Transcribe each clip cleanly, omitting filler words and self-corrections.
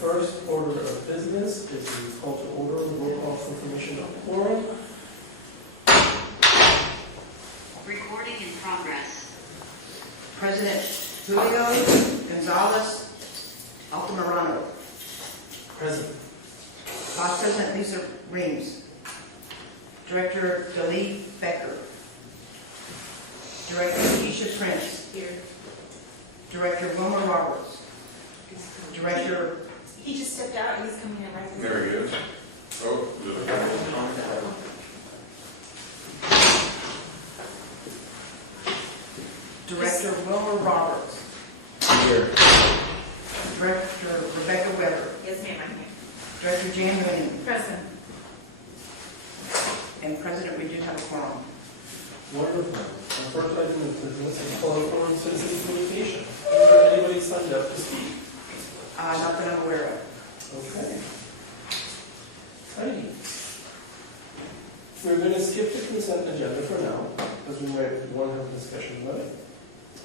first order of business is the call to order, roll call confirmation of quorum. Recording in progress. President Julio Gonzalez Altamirano. Present. Vice President Lisa Reams. Director Dalee Becker. Director Keisha Prince. Here. Director Wilmer Roberts. Director He just stepped out and he's coming in right there. There he is. Oh, there's a couple. Director Wilmer Roberts. Here. Director Rebecca Weber. Yes, ma'am, I'm here. Director Jan Williams. Present. And President, we do have a quorum. Wonderful. Our first item of business is call to order citizen communication. Is there anybody signed up to speak? Not that I'm aware of. Okay. Righty. We're going to skip the consent agenda for now, because we might want to have a discussion about it.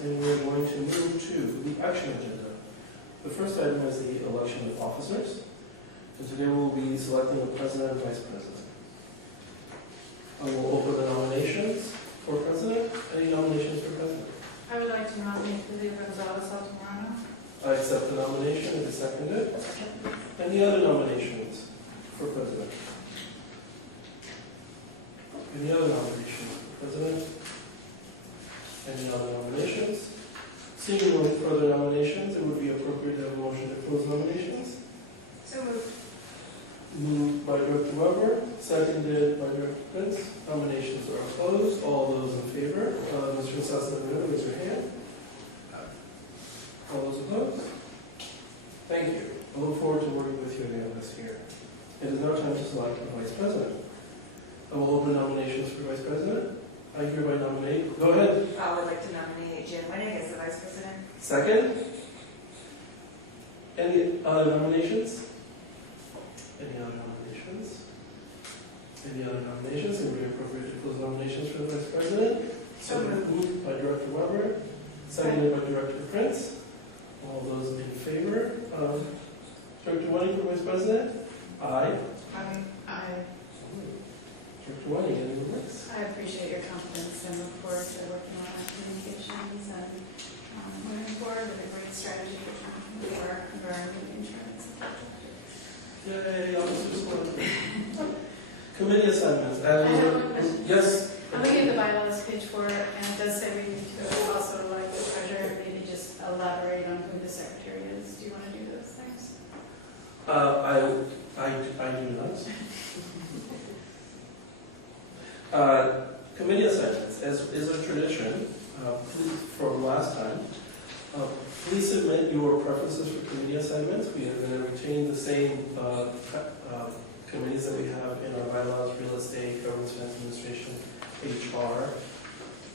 And we're going to move to the action agenda. The first item is the election of officers. And today we'll be selecting a president and vice president. I will open the nominations for president. Any nominations for president? I would like to nominate Julio Gonzalez Altamirano. I accept the nomination. It is seconded. Any other nominations for president? Any other nominations for president? Any other nominations? Seeing no further nominations, it would be appropriate to have a motion to close nominations. So moved. Moved by Director Weber, seconded by Director Prince. Nominations are closed. All those in favor, Mr. Sassanavino, raise your hand. All those opposed? Thank you. I look forward to working with you again this year. It is now time to select a vice president. I will open nominations for vice president. I hereby nominate. Go ahead. I would like to nominate Jan Winnig as the vice president. Second. Any other nominations? Any other nominations? Any other nominations? It would be appropriate to close nominations for the vice president. So Moved by Director Weber, seconded by Director Prince. All those in favor of Director Winnig for vice president? Aye. Director Winnig, any remarks? I appreciate your confidence and look forward to working on our communications and moving forward with a great strategy for our environmental insurance. Yay, officers one. Committee assignments. I have one question. Yes. I'm looking at the bylaws, page 4, and it does say we need to also like the treasurer, maybe just elaborate on who the secretary is. Do you want to do those things? I do not. Committee assignments, as is a tradition, please, from last time, please submit your preferences for committee assignments. We are going to retain the same committees that we have in our bylaws: real estate, government administration, HR.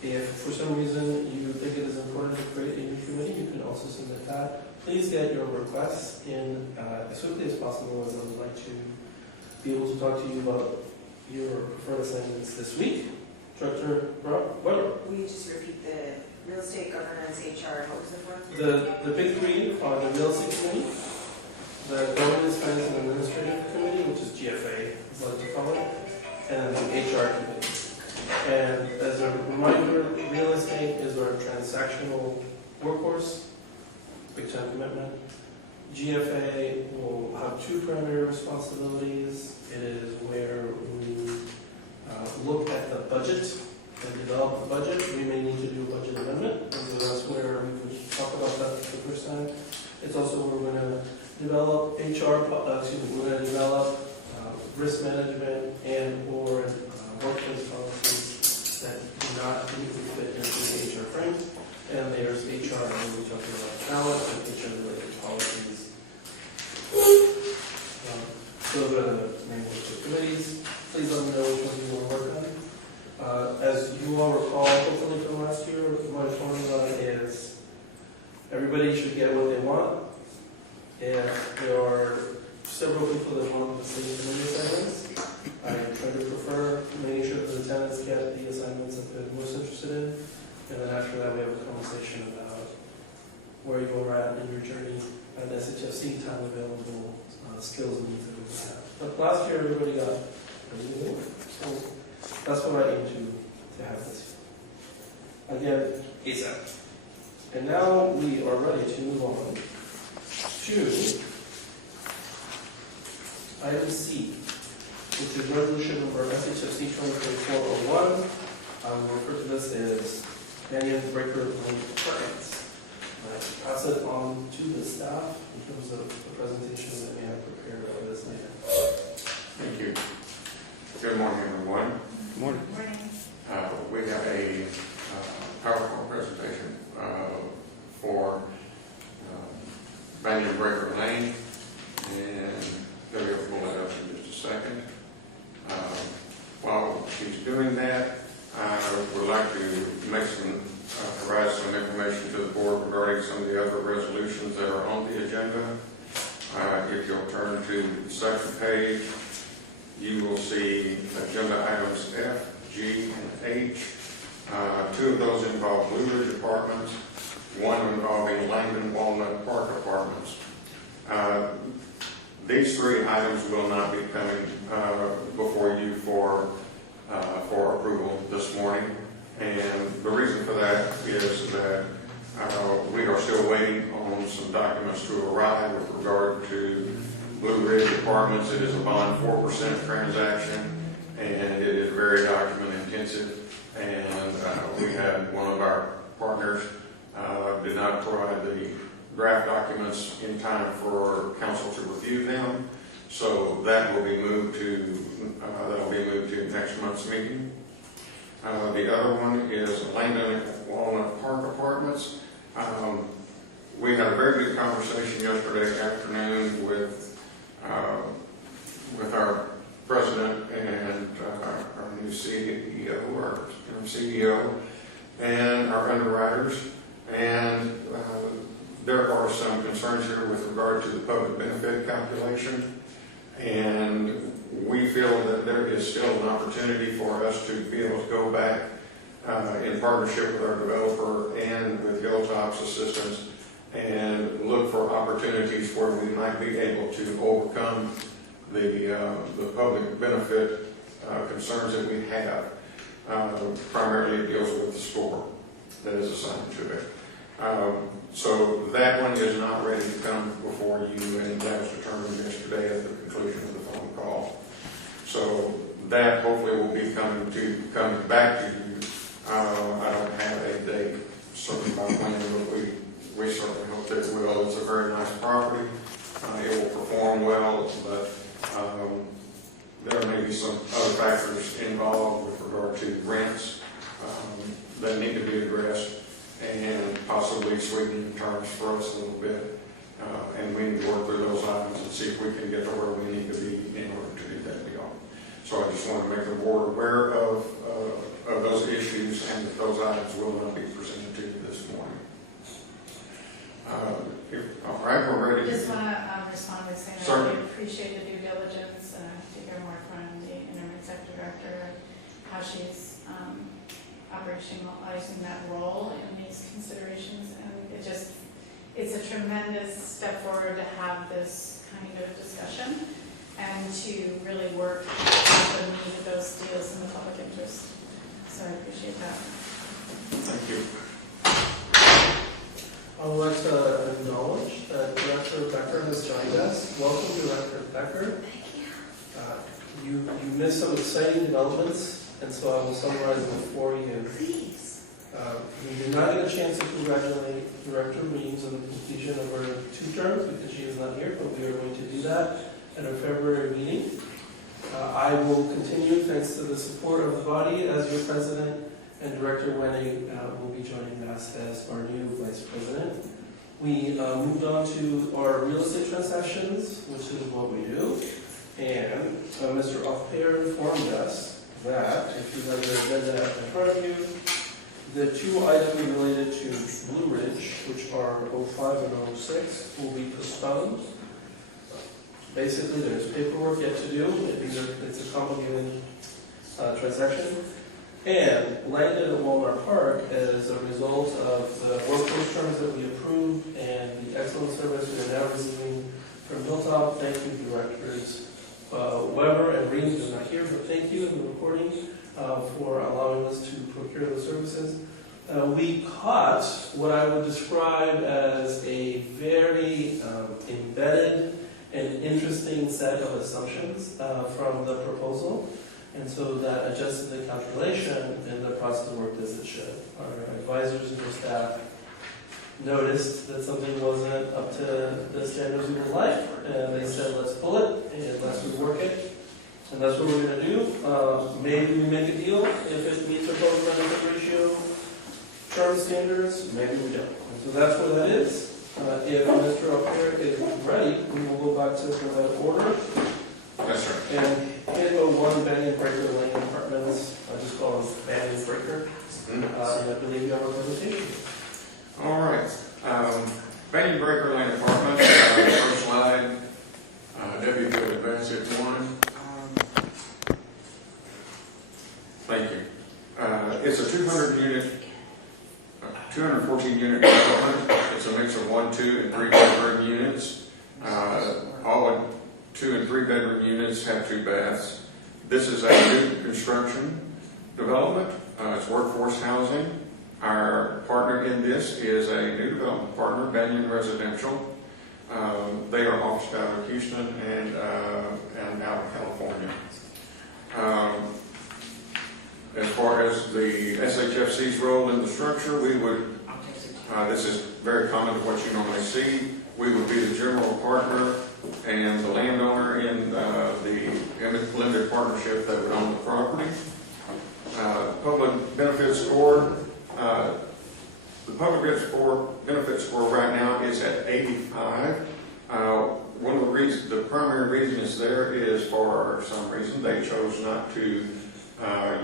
If for some reason you think it is important to create a new committee, you can also submit that. Please get your requests in as swiftly as possible, as I would like to be able to talk to you about your preferred assignments this week. Director Weber. Will you just repeat the real estate, governance, HR, and what was the fourth? The big three are the real estate committee, the governance, finance, and administrative committee, which is GFA, as I like to call it, and the HR committee. And as a reminder, real estate is our transactional workhorse, big time commitment. GFA will have two primary responsibilities. It is where we look at the budget and develop the budget. We may need to do a budget amendment, and so that's where we can talk about that for the first time. It's also where we're going to develop we're going to develop risk management and or workplace policies that do not completely fit into the HR frame. And there's HR, and we're talking about talent and HR-related policies. Those are the main work committees. Please let me know which ones you want to work on. As you all recall, hopefully from last year, my formula is everybody should get what they want. If there are several people that want the same committee assignments, I try to prefer making sure that the tenants get the assignments that they're most interested in. And then after that, we have a conversation about where you are at in your journey and SHFC time available skills and needs that we have. But last year everybody got everything they wanted. So that's what I aim to have this year. Again, ASAP. And now we are ready to move on to item C, which is resolution number SHFC 2024-01. I will refer to this as Banyan Breaker Lane Plans. I pass it on to the staff in terms of the presentation that they have prepared for this item. Thank you. Good morning, everyone. Good morning. Morning. We have a PowerPoint presentation for Banyan Breaker Lane, and they'll be able to pull that up in just a second. While she's doing that, I would like to provide some information to the board regarding some of the other resolutions that are on the agenda. If you'll turn to the second page, you will see agenda items F, G, and H. Two of those involve Blue Ridge Apartments, one involving Langdon Walnut Park Apartments. These three items will not be coming before you for approval this morning. And the reason for that is that we are still waiting on some documents to arrive with regard to Blue Ridge Apartments. It is a bond 4% transaction, and it is very document intensive. And we had one of our partners did not provide the draft documents in time for council to review them. So that will be moved to next month's meeting. The other one is Langdon Walnut Park Apartments. We had a very good conversation yesterday afternoon with our president and our new CEO, our CEO, and our underwriters. And there are some concerns here with regard to the public benefit calculation. And we feel that there is still an opportunity for us to be able to go back in partnership with our developer and with Hilltop's assistance and look for opportunities where we might be able to overcome the public benefit concerns that we have. Primarily it deals with the score that is assigned to it. So that one is not ready to come before you, and that was determined yesterday at the conclusion of the phone call. So that hopefully will be coming back to you. I don't have a date certain about when, but we certainly hope that it will. It's a very nice property. It will perform well, but there may be some other factors involved with regard to rents that need to be addressed, and possibly sweetening terms for us a little bit. And we need to work through those items and see if we can get to where we need to be in order to do that deal. So I just want to make the board aware of those issues, and that those items will not be presented to you this morning. All right, we're ready. I just want to respond by saying I really appreciate the due diligence to hear more from the interim executive director, how she's operationalizing that role in these considerations, and it's a tremendous step forward to have this kind of discussion and to really work with the need of those deals in the public interest. So I appreciate that. Thank you. I would like to acknowledge that Director Becker has joined us. Welcome, Director Becker. Thank you. You missed some exciting developments, and so I will summarize them for you. Please. We did not get a chance to congratulate Director Reeves on the completion of her 2 terms because she is not here, but we are going to do that at our February meeting. I will continue, thanks to the support of the body, as your president, and Director Wenning will be joining us as our new vice president. We moved on to our real estate transactions, which is what we do. And Mr. Offpayer informed us that, if you have the agenda in front of you, the 2 items related to Blue Ridge, which are 05 and 06, will be postponed. Basically, there's paperwork yet to do. It's a complicated transaction. and landed at Walmart Park as a result of the workforce terms that we approved and the excellent service we are now receiving from Hilltop. Thank you, directors Weber and Reeves, who are not here, but thank you in the recording for allowing us to procure the services. We caught what I would describe as a very embedded and interesting set of assumptions from the proposal, and so that adjusted the calculation, and the process worked as it should. Our advisors and our staff noticed that something wasn't up to the standards we would like, and they said, let's pull it and let's rework it. And that's what we're going to do. Maybe we make a deal if it meets our total benefit ratio term standards, maybe we don't. And so that's what that is. If Mr. O'Hare is ready, we will go back to that order. Yes, sir. And handle 1 Banyan Breaker Lane Apartments. I just call them Banyan Breaker. I believe you have a presentation. All right. Banyan Breaker Lane Apartments, first slide. Debbie, if you'll advance it one. Thank you. It's a 214 unit development. It's a mix of 1, 2, and 3 bedroom units. All 2 and 3 bedroom units have 2 baths. This is a new construction development. It's workforce housing. Our partner in this is a new development partner, Banyan Residential. They are officed out of Houston and out of California. As far as the SHFC's role in the structure, we would, this is very common to what you normally see, we would be the general partner and the landowner in the limited partnership that would own the property. Public benefit score, the public benefit score right now is at 85. One of the reasons, the primary reason is there is for some reason they chose not to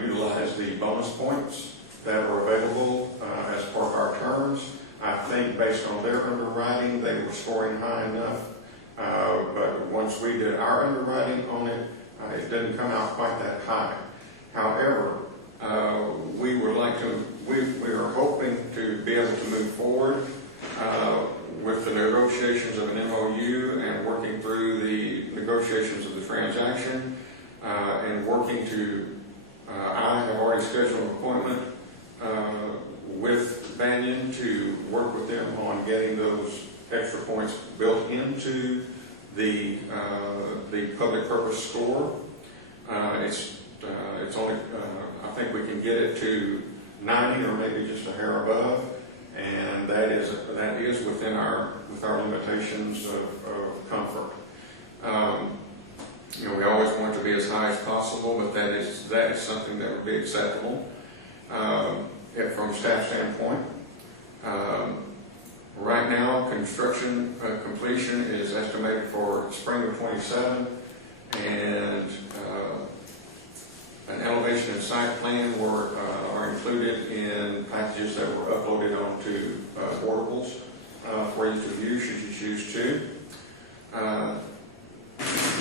utilize the bonus points that were available as part of our terms. I think based on their underwriting, they were scoring high enough. But once we did our underwriting on it, it didn't come out quite that high. However, we are hoping to be able to move forward with the negotiations of an MOU and working through the negotiations of the transaction and working to, I have already scheduled an appointment with Banyan to work with them on getting those extra points built into the public purpose score. It's only, I think we can get it to 90 or maybe just a hair above, and that is within with our limitations of comfort. We always want it to be as high as possible, but that is something that would be acceptable from a staff standpoint. Right now, construction completion is estimated for spring of 27, and an elevation and site plan are included in packages that were uploaded onto portables for you to view should you choose to.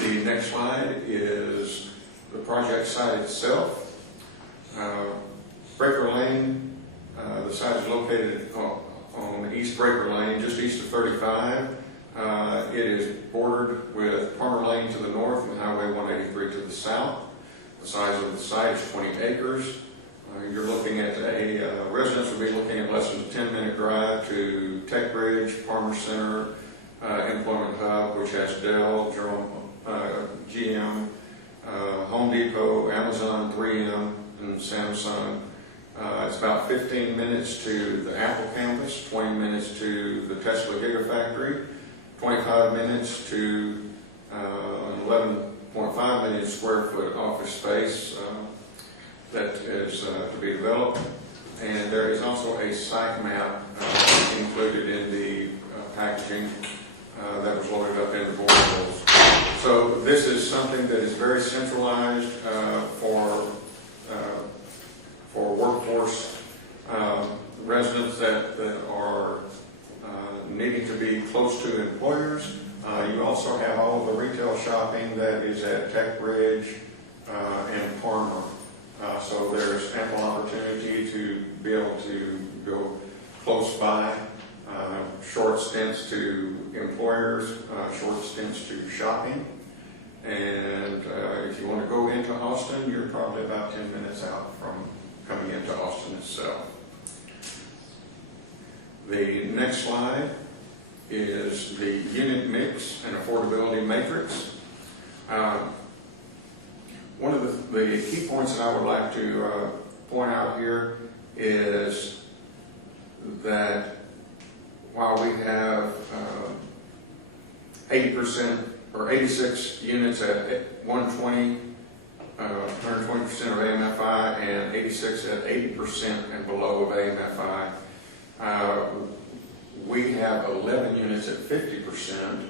The next slide is the project site itself. Breaker Lane, the site is located on East Breaker Lane, just east of 35. It is bordered with Palmer Lane to the north and Highway 183 to the south. The size of the site is 20 acres. You're looking at residents will be looking at less than a 10-minute drive to Tech Bridge, Palmer Center, Employment Hub, which has Dell, GM, Home Depot, Amazon, 3M, and Samsung. It's about 15 minutes to the Apple campus, 20 minutes to the Tesla Gigafactory, 25 minutes to 11.5 million square foot office space that is to be developed. And there is also a site map included in the packaging that was loaded up in the boardables. So this is something that is very centralized for workforce residents that are needing to be close to employers. You also have all of the retail shopping that is at Tech Bridge and Palmer So there's ample opportunity to be able to go close by, short stints to employers, short stints to shopping. And if you want to go into Austin, you're probably about 10 minutes out from coming into Austin itself. The next slide is the unit mix and affordability matrix. One of the key points that I would like to point out here is that while we have 80% or 86 units at 120% of AMFI and 86 at 80% and below of AMFI, we have 11 units at 50%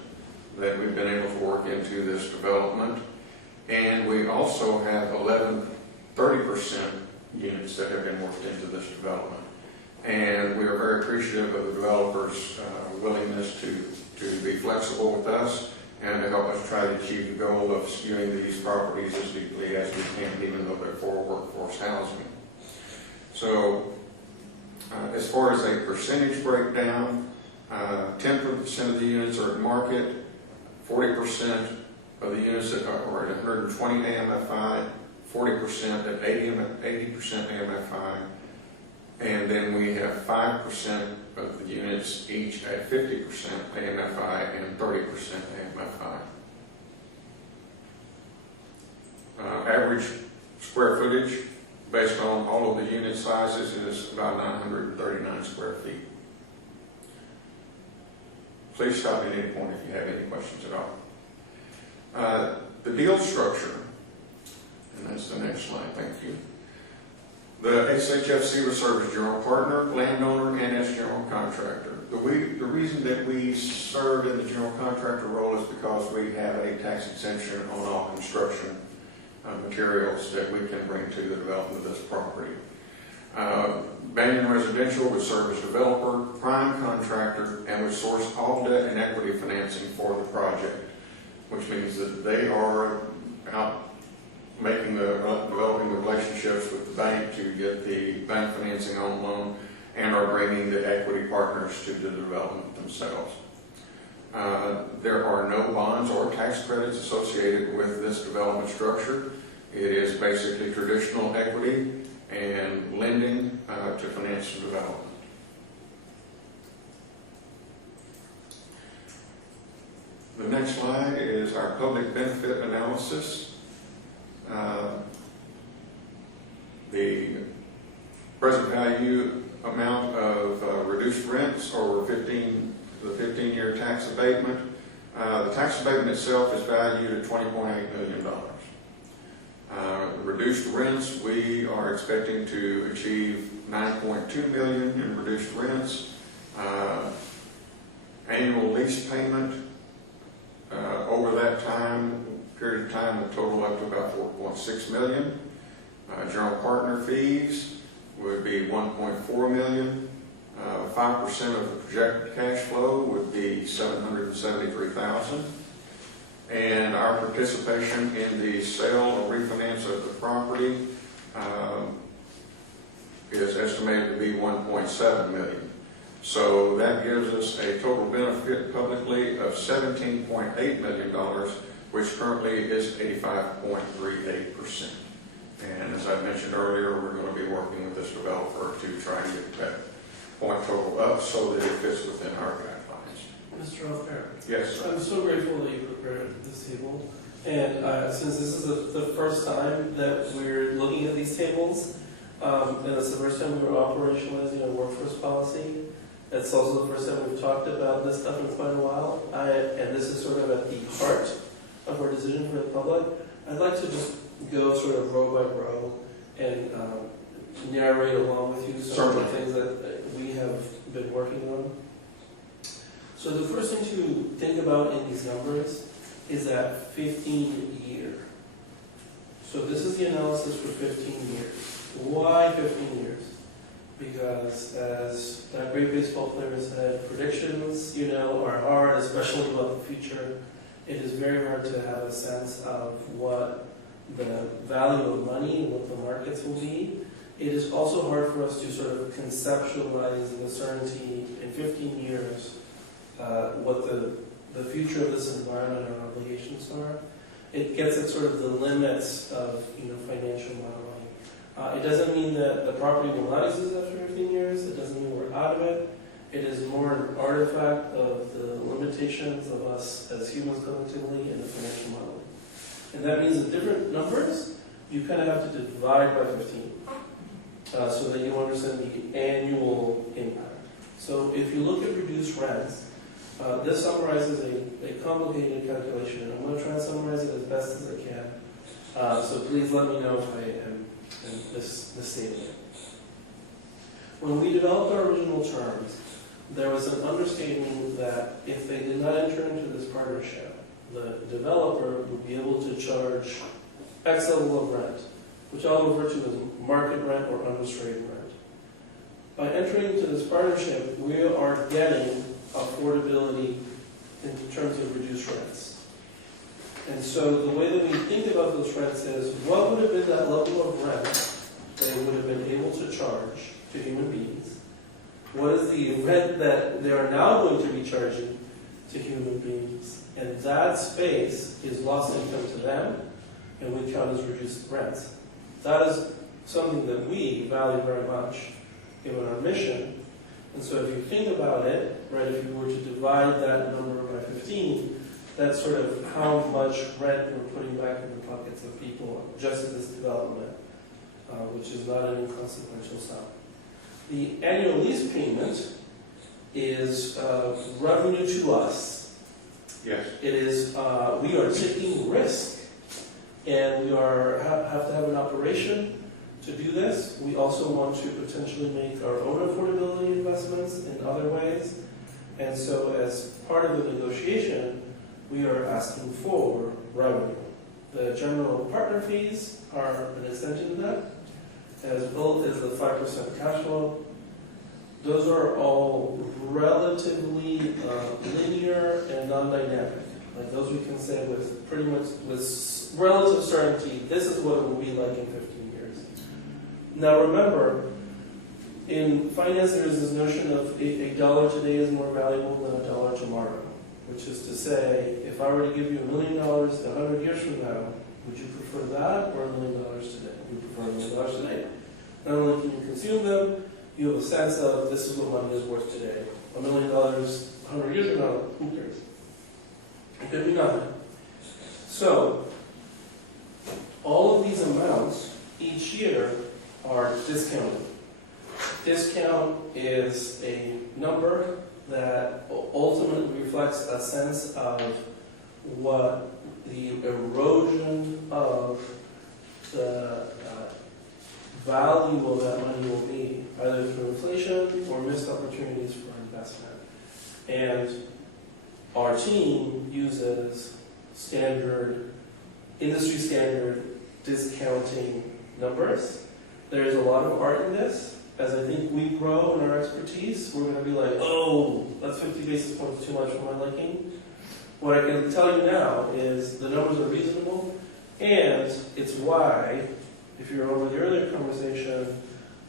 that we've been able to work into this development. And we also have 30% units that have been worked into this development. And we are very appreciative of the developers' willingness to be flexible with us and to help us try to achieve the goal of skewing these properties as deeply as we can, even though they're for workforce housing. So, as far as a percentage breakdown, 10% of the units are at market, 40% of the units that are at 120 AMFI, 40% at 80% AMFI, and then we have 5% of the units each at 50% AMFI and 30% AMFI. Average square footage based on all of the unit sizes is about 939 square feet. Please stop me at any point if you have any questions at all. The deal structure, and that's the next slide, thank you. The SHFC will serve as general partner, landowner, and as general contractor. The reason that we serve in the general contractor role is because we have a tax exemption on all construction materials that we can bring to the development of this property. Banyan Residential would serve as developer, prime contractor, and would source all debt and equity financing for the project, which means that they are out developing the relationships with the bank to get the bank financing on loan and are bringing the equity partners to the development themselves. There are no bonds or tax credits associated with this development structure. It is basically traditional equity and lending to finance the development. The next slide is our public benefit analysis. The present value amount of reduced rents over the 15-year tax abatement. The tax abatement itself is valued at $20.8 million. Reduced rents, we are expecting to achieve $9.2 million in reduced rents. Annual lease payment over that period of time will total up to about $4.6 million. General partner fees would be $1.4 million. 5% of the projected cash flow would be $773,000. And our participation in the sale or refinance of the property is estimated to be $1.7 million. So that gives us a total benefit publicly of $17.8 million, which currently is 85.38%. And as I mentioned earlier, we're going to be working with this developer to try and get that point total up so that it fits within our guidelines. Mr. O'Hare. Yes, sir. I'm so grateful that you prepared this table. And since this is the first time that we're looking at these tables, and it's the first time we were operationalizing a workforce policy, it's also the first time we've talked about this stuff in quite a while. And this is sort of at the heart of our decision for the public. I'd like to just go sort of row by row and narrate along with you some of the things that we have been working on. So the first thing to think about in these numbers is that 15-year. So this is the analysis for 15 years. Why 15 years? Because as that great baseball player said, predictions, are hard, especially about the future. It is very hard to have a sense of what the value of money and what the markets will be, it is also hard for us to sort of conceptualize with certainty in 15 years what the future of this environment or obligations are. It gets at sort of the limits of financial modeling. It doesn't mean that the property will not exist after 15 years. It doesn't mean we're out of it. It is more an artifact of the limitations of us as humans collectively in the financial modeling. And that means that different numbers, you kind of have to divide by 15 so that you understand the annual impact. So if you look at reduced rents, this summarizes a complicated calculation, and I'm going to try and summarize it as best as I can. So please let me know if I am misstating it. When we developed our original terms, there was an understanding that if they did not enter into this partnership, the developer would be able to charge X level of rent, which I'll refer to as market rent or unrestrained rent. By entering into this partnership, we are getting affordability in terms of reduced rents. And so the way that we think about those rents is, what would have been that level of rent they would have been able to charge to human beings? What is the rent that they are now going to be charging to human beings? And that space is lost income to them, and we count as reduced rents. That is something that we value very much, given our mission. And so if you think about it, right, if you were to divide that number by 15, that's sort of how much rent we're putting back in the pockets of people just in this development, which is not an inconsequential sum. The annual lease payment is revenue to us. Yes. It is, we are taking risk, and we have to have an operation to do this. We also want to potentially make our own affordability investments in other ways. And so as part of the negotiation, we are asking for revenue. The general partner fees are an extension of that, as well as the 5% cash flow. Those are all relatively linear and non-dynamic. Like those we can say with pretty much with relative certainty, this is what it will be like in 15 years. Now remember, in finance there is this notion of a dollar today is more valuable than a dollar tomorrow, which is to say, if I were to give you $1 million 100 years from now, would you prefer that or $1 million today? You prefer $1 million today. Not only can you consume them, you have a sense of this is what money is worth today. $1 million 100 years from now, who cares? It could be nothing. So, all of these amounts each year are discounted. Discount is a number that ultimately reflects a sense of what the erosion of the value of that money will be, either through inflation or missed opportunities for investment. And our team uses industry standard discounting numbers. There's a lot of art in this. As I think we grow in our expertise, we're going to be like, oh, that's 50 basis points too much for my liking. What I can tell you now is the numbers are reasonable, and it's why, if you remember the earlier conversation,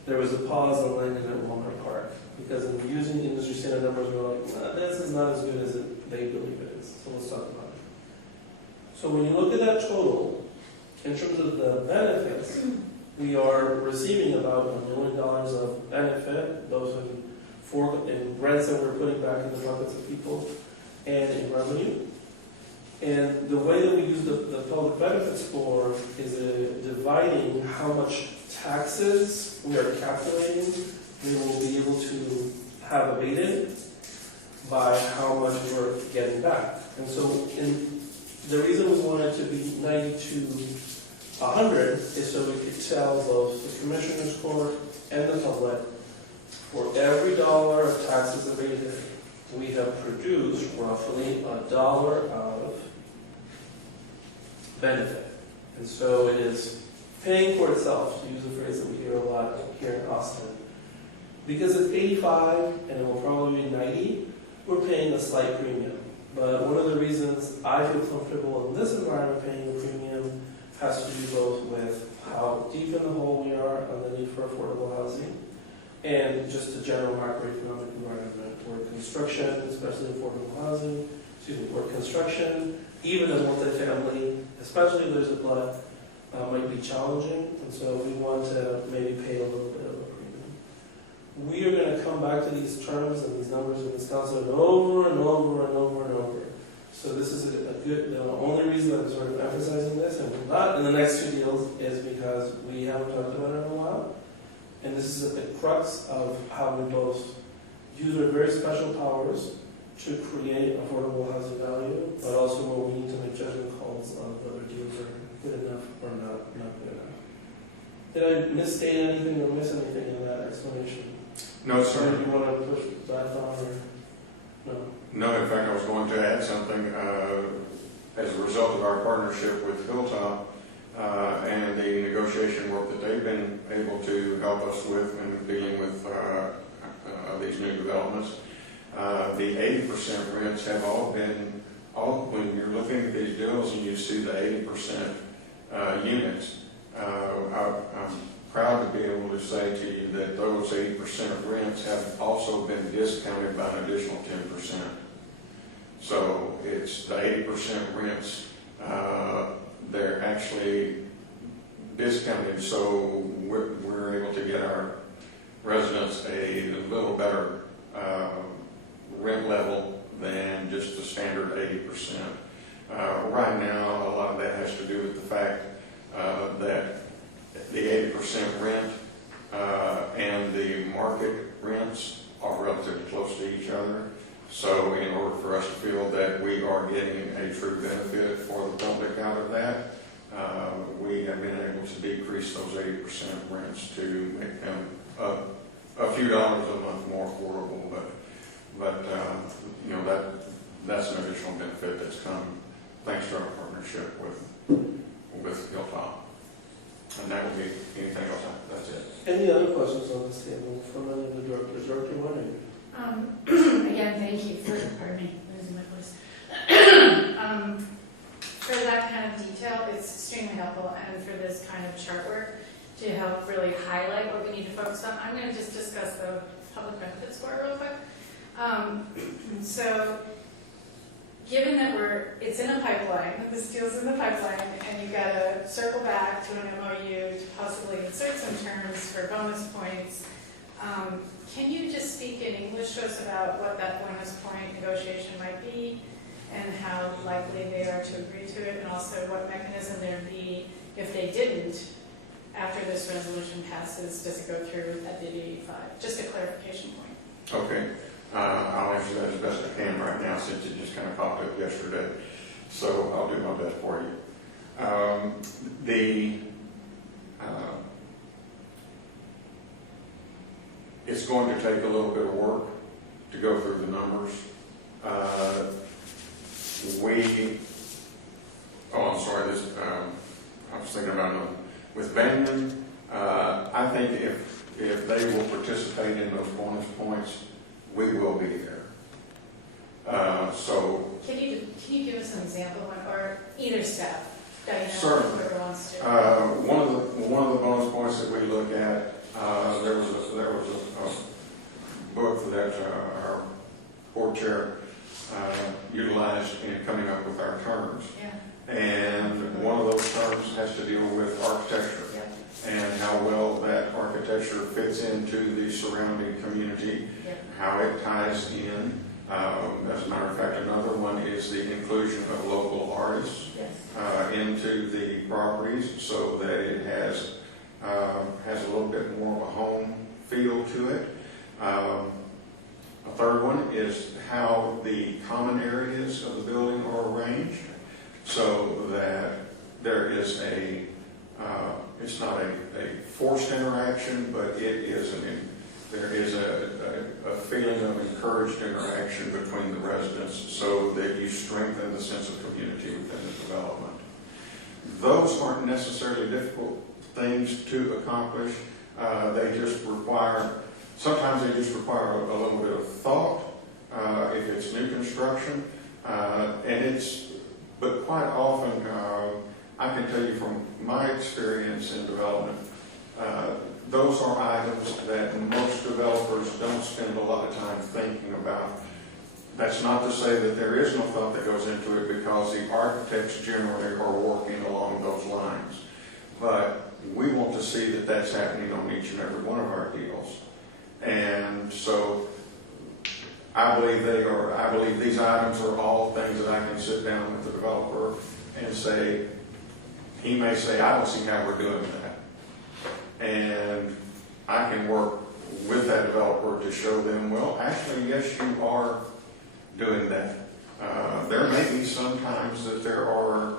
there was a pause on landing at Walnut Park. Because in using industry standard numbers, we were like, nah, this is not as good as they believe it is. So let's talk about it. So when you look at that total, in terms of the benefits, we are receiving about $1 million of benefit, both in rents that we're putting back in the pockets of people and in revenue. And the way that we use the public benefit score is dividing how much taxes we are calculating we will be able to have abated by how much we're getting back. And so the reason we want it to be 90 to 100 is so we could tell both the Commissioner's Court and the public, for every dollar of taxes abated, we have produced roughly $1 of benefit. And so it is paying for itself, to use a phrase that we hear a lot here in Austin. Because it's 85 and it will probably be 90, we're paying a slight premium. But one of the reasons I feel comfortable in this environment paying a premium has to do both with how deep in the hole we are on the need for affordable housing and just the general macroeconomic environment where construction, especially affordable housing, where construction, even in multifamily, especially if there's a flood, might be challenging, and so we want to maybe pay a little bit of a premium. We are going to come back to these terms and these numbers in this council over and over and over and over. So this is a good, the only reason I'm sort of emphasizing this, and not in the next 2 deals, is because we haven't talked about it in a while. And this is at the crux of how we both use our very special powers to create affordable housing value, but also where we need to make judgment calls on whether deals are good enough or not good enough. Did I misstate anything or miss anything in that explanation? No, sir. Do you want to push back on or no? No, in fact, I was going to add something. As a result of our partnership with Hilltop and the negotiation work that they've been able to help us with in dealing with these new developments, the 80% rents have all been, when you're looking at these deals and you see the 80% units, I'm proud to be able to say to you that those 80% of rents have also been discounted by an additional 10%. So it's the 80% rents, they're actually discounted, so we're able to get our residents a little better rent level than just the standard 80%. Right now, a lot of that has to do with the fact that the 80% rent and the market rents are relatively close to each other. So in order for us to feel that we are getting a true benefit for the public out of that, we have been able to decrease those 80% rents to make them a few dollars a month more affordable. But you know, that's an additional benefit that's come thanks to our partnership with Hilltop. And that would be anything else. That's it. Any other questions on this table from any of the directors? Director Wayne? Again, thank you for, pardon me, losing my voice. For that kind of detail, it's extremely helpful, and for this kind of chart work to help really highlight what we need to focus on. I'm going to just discuss the public benefit score real quick. So, given that it's in a pipeline, this deal's in the pipeline, and you've got to circle back to an MOU to possibly insert some terms for bonus points. Can you just speak in English to us about what that bonus point negotiation might be and how likely they are to agree to it, and also what mechanism there'd be if they didn't after this resolution passes? Does it go through at the 85? Just a clarification point. Okay. I'll answer that as best I can right now since it just kind of popped up yesterday. So I'll do my best for you. It's going to take a little bit of work to go through the numbers. I'm sorry, I was thinking about another. With Banyan, I think if they will participate in those bonus points, we will be there. So Can you give us an example, or either staff? Certainly. Whoever wants to. One of the bonus points that we look at, there was a book that our board chair utilized in coming up with our terms. Yeah. And one of those terms has to deal with architecture. Yep. And how well that architecture fits into the surrounding community, Yep. how it ties in. As a matter of fact, another one is the inclusion of local artists Yes. into the properties so that it has a little bit more of a home feel to it. A third one is how the common areas of the building are arranged so that there is it's not a forced interaction, but there is a feeling of encouraged interaction between the residents so that you strengthen the sense of community within the development. Those aren't necessarily difficult things to accomplish. Sometimes they just require a little bit of thought if it's new construction. But quite often, I can tell you from my experience in development, those are items that most developers don't spend a lot of time thinking about. That's not to say that there is no thought that goes into it, because the architects generally are working along those lines. But we want to see that that's happening on each and every one of our deals. And so I believe these items are all things that I can sit down with the developer and say, he may say, I don't see how we're doing that. And I can work with that developer to show them, well, actually, yes, you are doing that. There may be sometimes that there are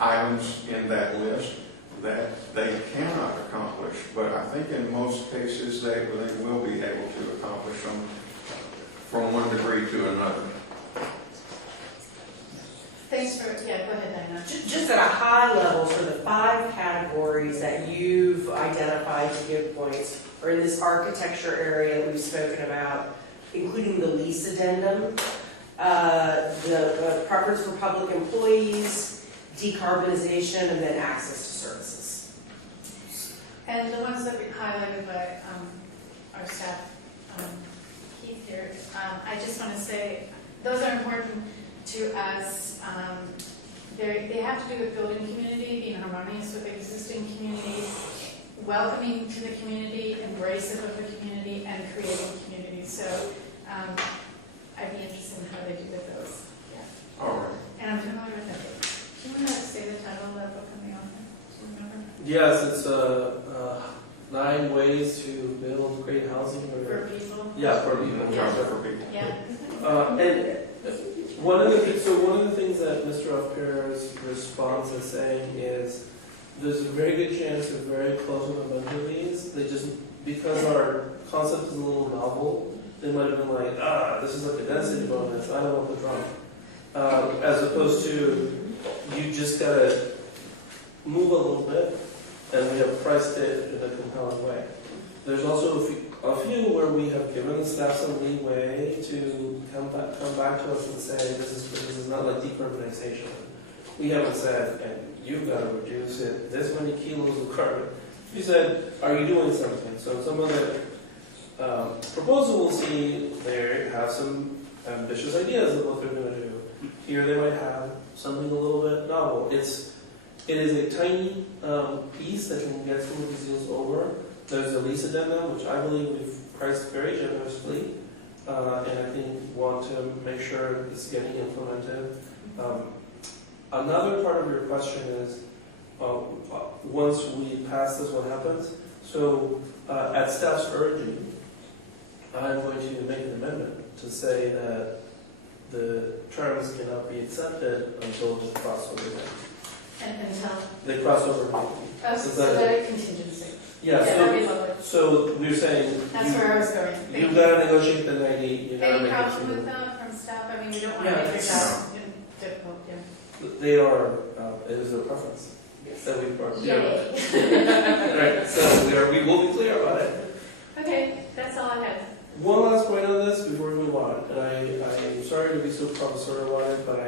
items in that list that they cannot accomplish, but I think in most cases they will be able to accomplish them from one degree to another. Thanks for, yeah, go ahead, Diana. Just at a high level, for the 5 categories that you've identified to give points, or in this architecture area that we've spoken about, including the lease addendum, the preference for public employees, decarbonization, and then access to services. And the ones that we highlighted by our staff, Keith here, I just want to say, those are important to us. They have to do with building community, being harmonious with the existing community, welcoming to the community, embracing of the community, and creating community. So I'd be interested in how they do with those. Yeah. All right. And I'm familiar with that book. Do you want to say the title of that book in the author? Do you remember? Yes, it's 9 ways to build great housing. For people? Yeah, for people. Yeah. For people. Yeah. And one of the things that Mr. Upper's response is saying is there's a very good chance we're very close with a bunch of these. They just, because our concept is a little novel, they might have been like, this is like a density bonus, I don't want the drum. As opposed to, you just gotta move a little bit, and we have priced it in a compelling way. There's also a few where we have given the staff some leeway to come back to us and say, this is not like decarbonization. We haven't said, and you've got to reduce it this many kilos of carbon. We said, are you doing something? So some of the proposal we'll see, they have some ambitious ideas of what they're going to do. Here they might have something a little bit novel. It is a tiny piece that can get some of these deals over. There's a lease addendum, which I believe we've priced very generously, and I think want to make sure it's getting implemented. Another part of your question is, once we pass this, what happens? So at staff's urging, I'm going to make an amendment to say that the terms cannot be accepted until the crossover event. And until, The crossover. so that contingency. Yeah, that'd be lovely. so we're saying That's where I was going. you've got to negotiate the 90. You got to Any make problem it with that from staff? I mean, we don't want No, to make your it's- job difficult, yeah. They are. It is their preference. Yes. That we are. Yay. Right. So we will be clear about it. Okay, that's all I had. One last point on this before we move on, and I'm sorry to be so professorial on it, but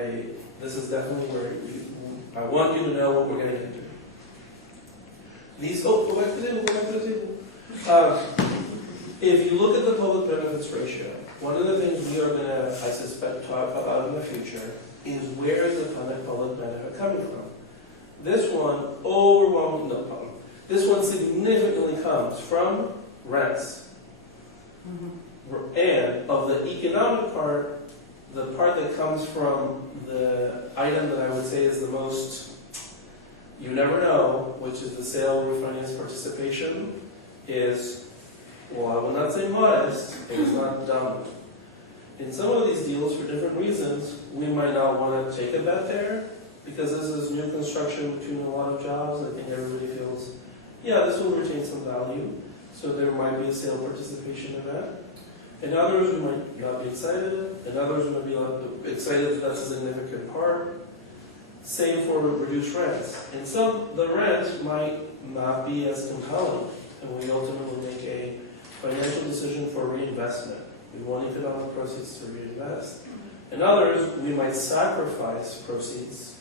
this is definitely where I want you to know what we're getting into. Go back to the table. If you look at the public benefits ratio, one of the things we are going to, I suspect, talk about in the future is where is the public benefit coming from? This one this one significantly comes from rents. And of the economic part, the part that comes from the item that I would say is the most, you never know, which is the sale, refinance, participation, is, well, I will not say modest, it is not dominant. In some of these deals, for different reasons, we might not want to take a bet there, because this is new construction between a lot of jobs. I think everybody feels, yeah, this will retain some value, so there might be a sale participation in that. In others, we might not be excited. In others, we might be excited that that's a significant part. Same for reduced rents. In some, the rent might not be as compelling, and we ultimately make a financial decision for reinvestment. We want economic proceeds to reinvest. In others, we might sacrifice proceeds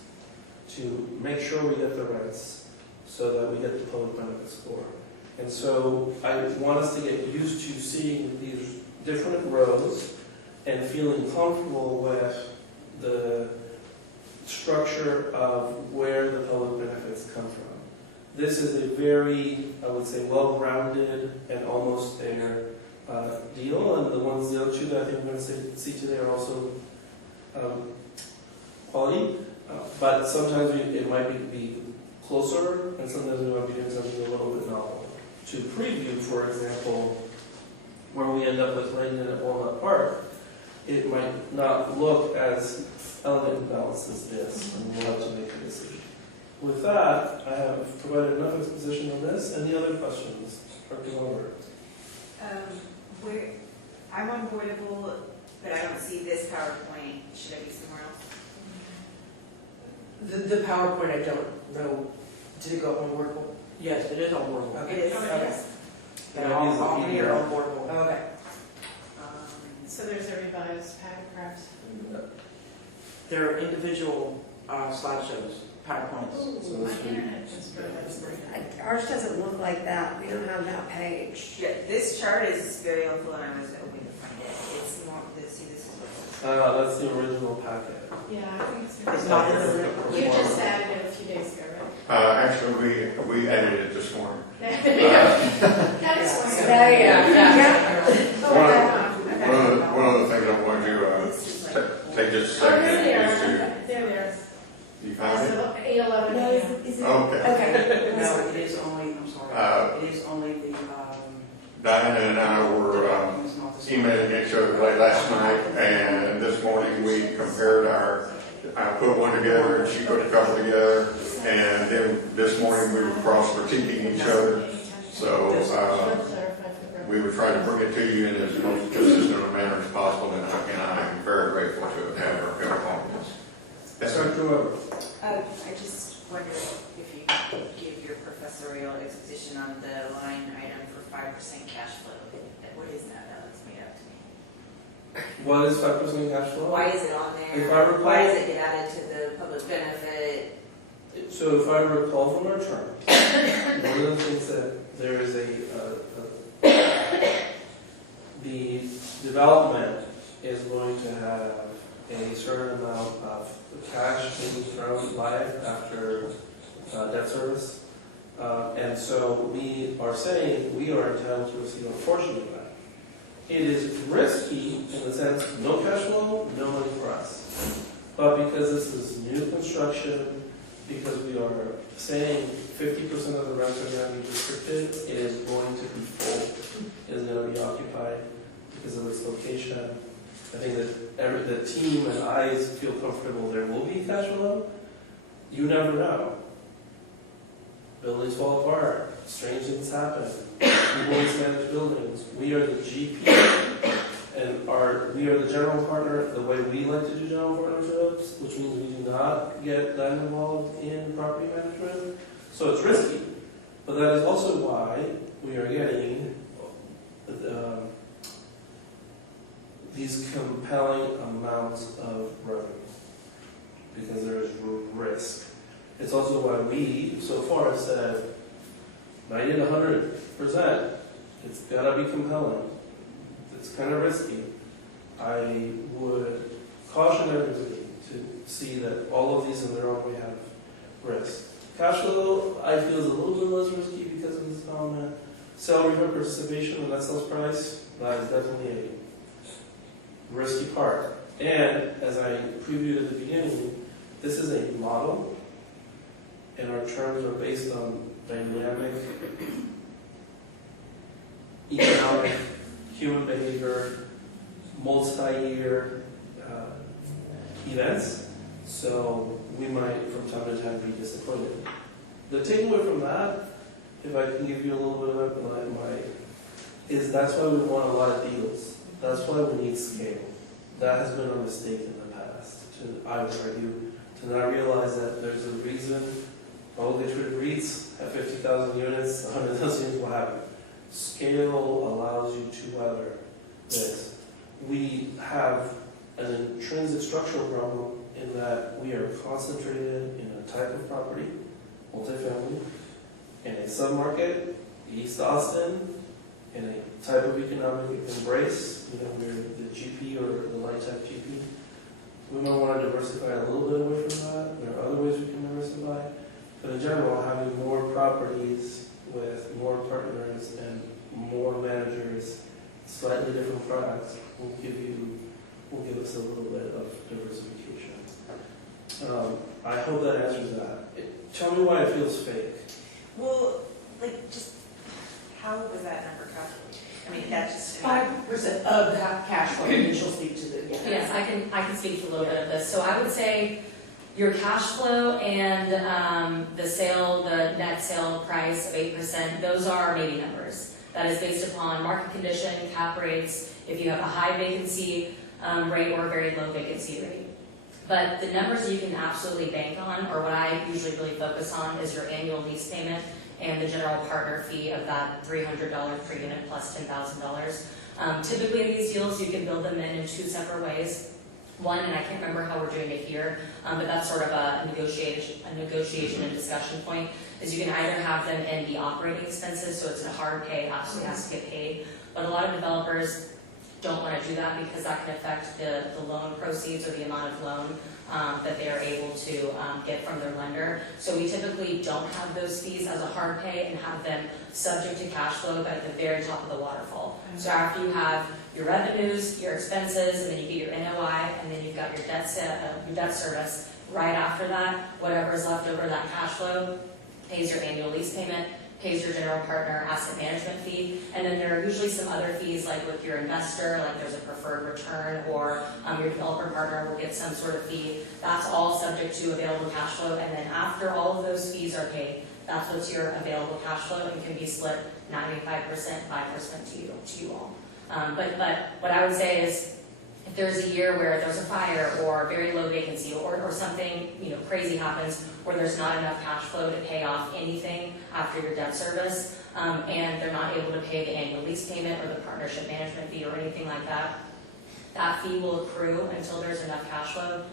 to make sure we get the rents so that we get the public benefit score. And so I want us to get used to seeing these different rows and feeling comfortable with the structure of where the public benefits come from. This is a very, I would say, well-rounded and almost there deal, and the other two that I think we're going to see today are also quality, but sometimes it might be closer, and sometimes we might be doing something a little bit novel. To preview, for example, where we end up with Langdon at Walnut Park, it might not look as elegant and balanced as this, and we'll have to make a decision. With that, I have provided enough exposition on this. Any other questions? Dr. Lumber. Where, I'm unavoidable, but I don't see this PowerPoint. Should I be somewhere else? The PowerPoint, I don't know, did it go on Wordable? Yes, it is on board. It is, Okay. okay. All three are on Wordable. Okay. So there's a revised paragraph. There are individual slideshows, PowerPoints. So My this week, internet just broke. Ours doesn't look like that. We don't have that page. Yeah, this chart is very helpful, and I was hoping to find it. It's more, see, this is what. that's the original packet. Yeah, I think it's. It's not in the- You just added it a few days ago, right? Actually, we edited it this morning. There you go. That explains it. There you go. Yeah. One of the things I want to This is like. take just a Oh, second there they are. is to, Okay, there they are. you found it? So 8:11 No, a.m. is it? Okay. Okay. No, it is only, I'm sorry, it is only the, Diana and I were it's not the. emailing each other late last night, and this morning we compared I put one together and she put a couple together, and then this morning we were cross-critiquing each other. So we were trying to bring it to you in as most consistent a manner as possible, and I'm very grateful to have her help on this. Dr. Weber. I just wondered if you could give your professorial exposition on the line item for 5% cash flow. What is that? That looks made up to me. What is 5% cash flow? Why is it on there? If I recall- Why does it get added to the public benefit? So if I recall from our chart, one of the things that there is the development is going to have a certain amount of cash being thrown live after debt service. And so we are saying we are entitled to receive a portion of that. It is risky in the sense, no cash flow, no money for us. But because this is new construction, because we are saying 50% of the rents are going to be restricted, it is going to be full. It is going to be occupied because of its location. I think that the team and I feel comfortable there will be cash flow. You never know. Buildings fall apart. Strange things happen. People mismanage buildings. We are the GP, and we are the general partner the way we like to do general partnerships, which means we do not get that involved in property management. So it's risky. But that is also why we are getting these compelling amounts of revenue, because there is risk. It's also why we, so far, have said 90 to 100%. It's got to be compelling. It's kind of risky. I would caution everybody to see that all of these in their own way have risk. Cash flow, I feel, is a little bit less risky because of this development. Salary for participation and net sales price, that is definitely a risky part. And as I previewed at the beginning, this is a model, and our terms are based on dynamic, economic, human behavior, multi-year events. So we might, from time to time, be disappointed. The takeaway from that, if I can give you a little bit of is that's why we want a lot of deals. That's why we need scale. That has been a mistake in the past, I would argue, to not realize that there's a reason publicly traded REITs have 50,000 units, 100,000 units, what have you. Scale allows you to weather this. We have an intrinsic structural problem in that we are concentrated in a type of property, multifamily, in a submarket, East Austin, in a type of economic embrace, we're the GP or the light tech GP. We might want to diversify a little bit away from that. There are other ways we can diversify. But in general, having more properties with more partners and more managers, slightly different products, will give us a little bit of diversification. I hope that answers that. Tell me why it feels fake. Well, like, just, how was that number calculated? I mean, that's just. 5% of that cash flow, and she'll speak to the, Yes, I can speak to a little bit of this. So I would say your cash flow and the net sale price of 8%, those are maybe numbers. That is based upon market condition, cap rates, if you have a high vacancy rate or a very low vacancy rate. But the numbers you can absolutely bank on, or what I usually really focus on, is your annual lease payment and the general partner fee of that $300 per unit plus $10,000. Typically in these deals, you can build them in two separate ways. One, and I can't remember how we're doing it here, but that's sort of a negotiation and discussion point, is you can either have them in the operating expenses, so it's a hard pay, absolutely has to get paid. But a lot of developers don't want to do that because that can affect the loan proceeds or the amount of loan that they are able to get from their lender. So we typically don't have those fees as a hard pay and have them subject to cash flow, but at the very top of the waterfall. So after you have your revenues, your expenses, and then you get your NOI, and then you've got your debt service, right after that, whatever is left over that cash flow pays your annual lease payment, pays your general partner asset management fee, and then there are usually some other fees, like with your investor, like there's a preferred return, or your developer partner will get some sort of fee. That's all subject to available cash flow, and then after all of those fees are paid, that's what's your available cash flow, and can be split 95%, 5% to you all. But what I would say is, if there's a year where there's a fire or very low vacancy or something crazy happens where there's not enough cash flow to pay off anything after your debt service, and they're not able to pay the annual lease payment or the partnership management fee or anything like that, that fee will accrue until there's enough cash flow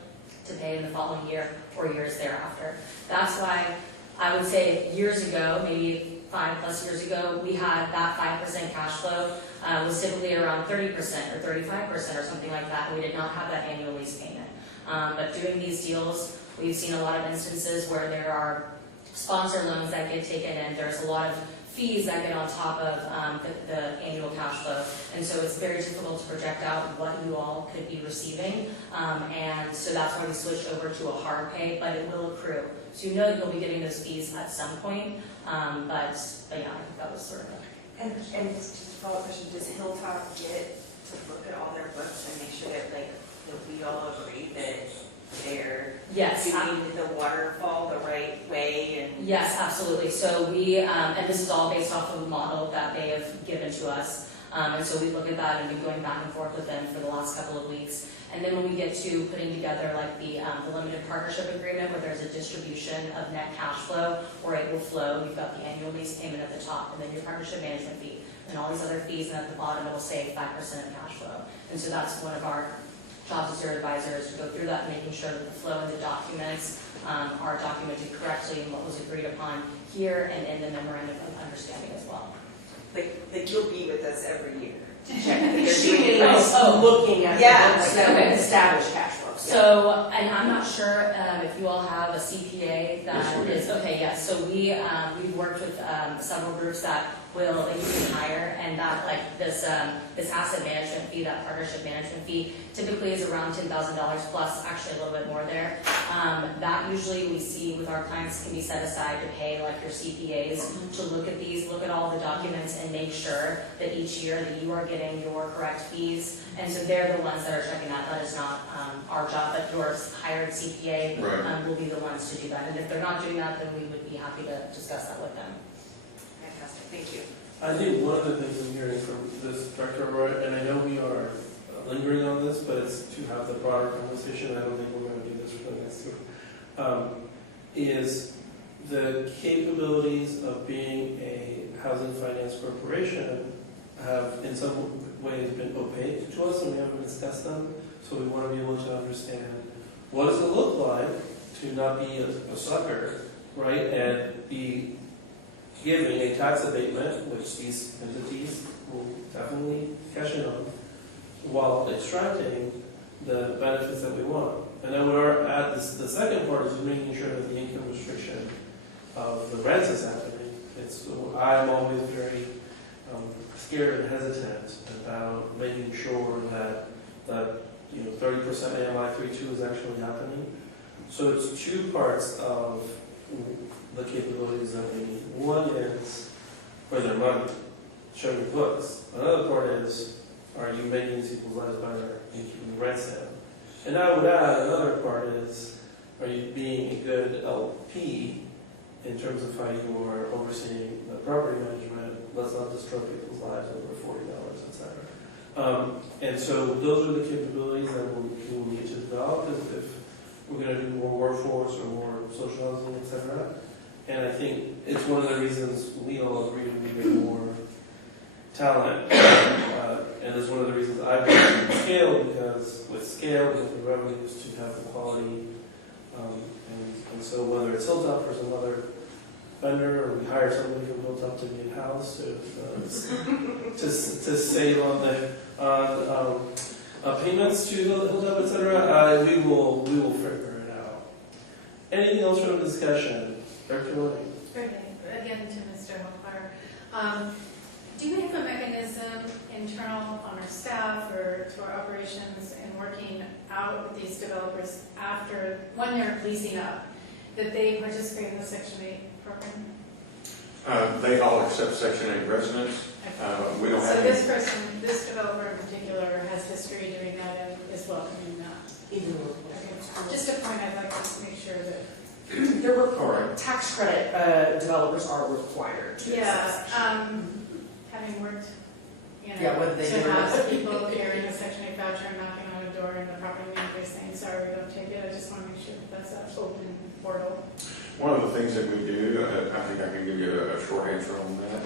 to pay in the following year or years thereafter. That's why I would say years ago, maybe 5+ years ago, we had that 5% cash flow was typically around 30% or 35% or something like that. We did not have that annual lease payment. But doing these deals, we've seen a lot of instances where there are sponsor loans that get taken and there's a lot of fees that get on top of the annual cash flow. And so it's very difficult to project out what you all could be receiving. And so that's why we switched over to a hard pay, but it will accrue. So you know that you'll be getting those fees at some point. But yeah, I think that was sort of And just a follow-up question, does Hilltop get to look at all their books and make sure that that we all agree that they're doing the waterfall the right way? And yes, absolutely. So we, and this is all based off of a model that they have given to us. And so we look at that and been going back and forth with them for the last couple of weeks. And then when we get to putting together like the limited partnership agreement where there's a distribution of net cash flow where it will flow, you've got the annual lease payment at the top and then your partnership management fee and all these other fees, and at the bottom it will say 5% of cash flow. And so that's one of our jobs as your advisors, to go through that, making sure that the flow in the documents are documented correctly and what was agreed upon here and in the memorandum of understanding as well. Like you'll be with us every year to check that they're She doing it is right. looking at Okay. established cash flow. So, and I'm not sure if you all have a CPA that is, okay, yes, so we've worked with several groups that will, you can hire, and that like this asset management fee, that partnership management fee, typically is around $10,000 plus, actually a little bit more there. That usually we see with our clients can be set aside to pay like your CPAs to look at these, look at all the documents and make sure that each year that you are getting your correct fees. And so they're the ones that are checking that. That is not our job, but your hired CPA will be the ones to do that. And if they're not doing that, then we would be happy to discuss that with them. Fantastic, thank you. I think one of the things I'm hearing from this Director Aurora, and I know we are lingering on this, but it's to have the broader conversation. I don't think we're going to do this for the next two. Is the capabilities of being a housing finance corporation have in some ways been opaque to us, and we haven't discussed them. So we want to be able to understand what does it look like to not be a sucker, right, and be giving a tax abatement, which these entities will definitely cash in on, while extracting the benefits that we want. And then we're at this, the second part is making sure that the income restriction of the rents is happening. I'm always very scared and hesitant about making sure that 30% AMI 3.2 is actually happening. So it's two parts of the capabilities that we need. One is where their money, show your books. Another part is, are you making these people's lives better in keeping the rents down? And I would add, another part is, are you being a good LP in terms of how you are overseeing the property management? Let's not destroy people's lives over $40, etc. And so those are the capabilities that we'll need to develop if we're going to do more workforce or more social housing, etc. And I think it's one of the reasons we all agree we need more talent. And it's one of the reasons I believe in scale, because with scale, with the revenues to have the quality. And so whether it's Hilltop or some other vendor, or we hire somebody from Hilltop to be in-house to save on the payments to Hilltop, etc., we will figure it out. Anything else from the discussion? Dr. Willie? Okay, again to Mr. Hochfire. Do we have a mechanism internal on our staff or to our operations in working out with these developers when they're leasing up, that they participate in the Section 8 program? They all accept Section 8 residents. We don't have So any. this developer in particular has history doing that and is welcoming that. Even with. Okay. Just a point I'd like to make sure that. There were All right. tax credit developers are required to. Yeah, having worked, Yeah, what they to do. have people carrying a Section 8 voucher and knocking on a door and the property manager saying, sorry, we don't take it. I just want to make sure that that's an open portal. One of the things that we do, I think I can give you a short answer on that.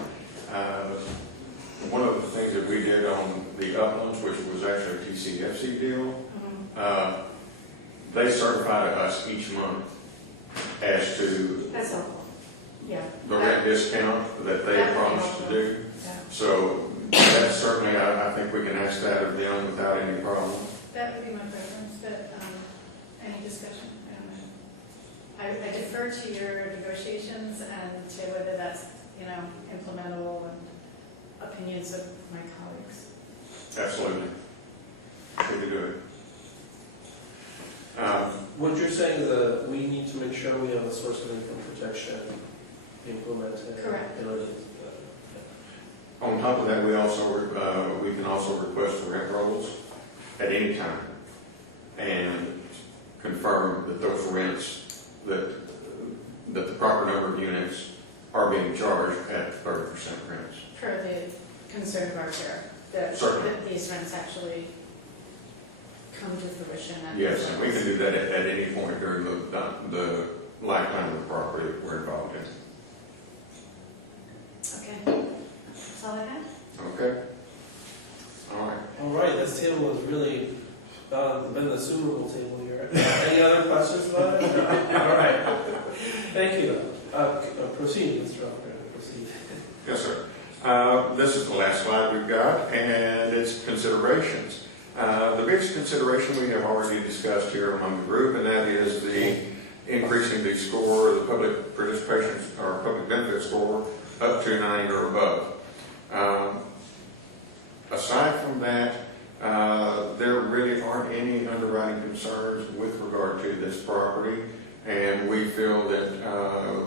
One of the things that we did on the Uplands, which was actually a TCFC deal, they certify to us each month as to That's helpful. Yeah. the rent discount that they promised to do. Yeah. So that's certainly, I think we can ask that of them without any problem. That would be my preference, but any discussion, I don't know. I defer to your negotiations and to whether that's, implementable and opinions of my colleagues. Absolutely. We can do it. What you're saying is that we need to make sure we have a source of income protection implemented. Correct. In order On top of that, we can also request rent rolls at any time and confirm that those rents, that the proper number of units are being charged at 30% rents. For the concern of our chair, Certainly. that these rents actually come to fruition. Yes, and we can do that at any point during the lifetime of the property that we're involved in. Okay, that's all I have. Okay? All right. All right, this table has really been the Super Bowl table here. Any other questions about it? All right. Thank you. Proceed, Mr. Alfred. Proceed. Yes, sir. This is the last slide we've got, and it's considerations. The biggest consideration we have already discussed here among the group, and that is the increasing the score, the public participation or public benefit score up to 90 or above. Aside from that, there really aren't any underwriting concerns with regard to this property, and we feel that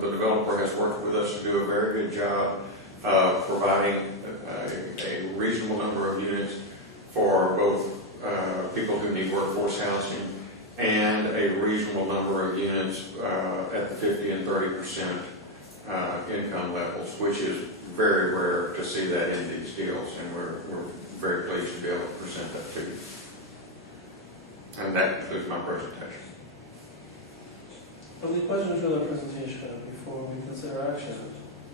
the developer has worked with us to do a very good job of providing a reasonable number of units for both people who need workforce housing and a reasonable number of units at the 50 and 30% income levels, which is very rare to see that in these deals, and we're very pleased to be able to present that to you. And that concludes my presentation. Any questions for the presentation before we consider action?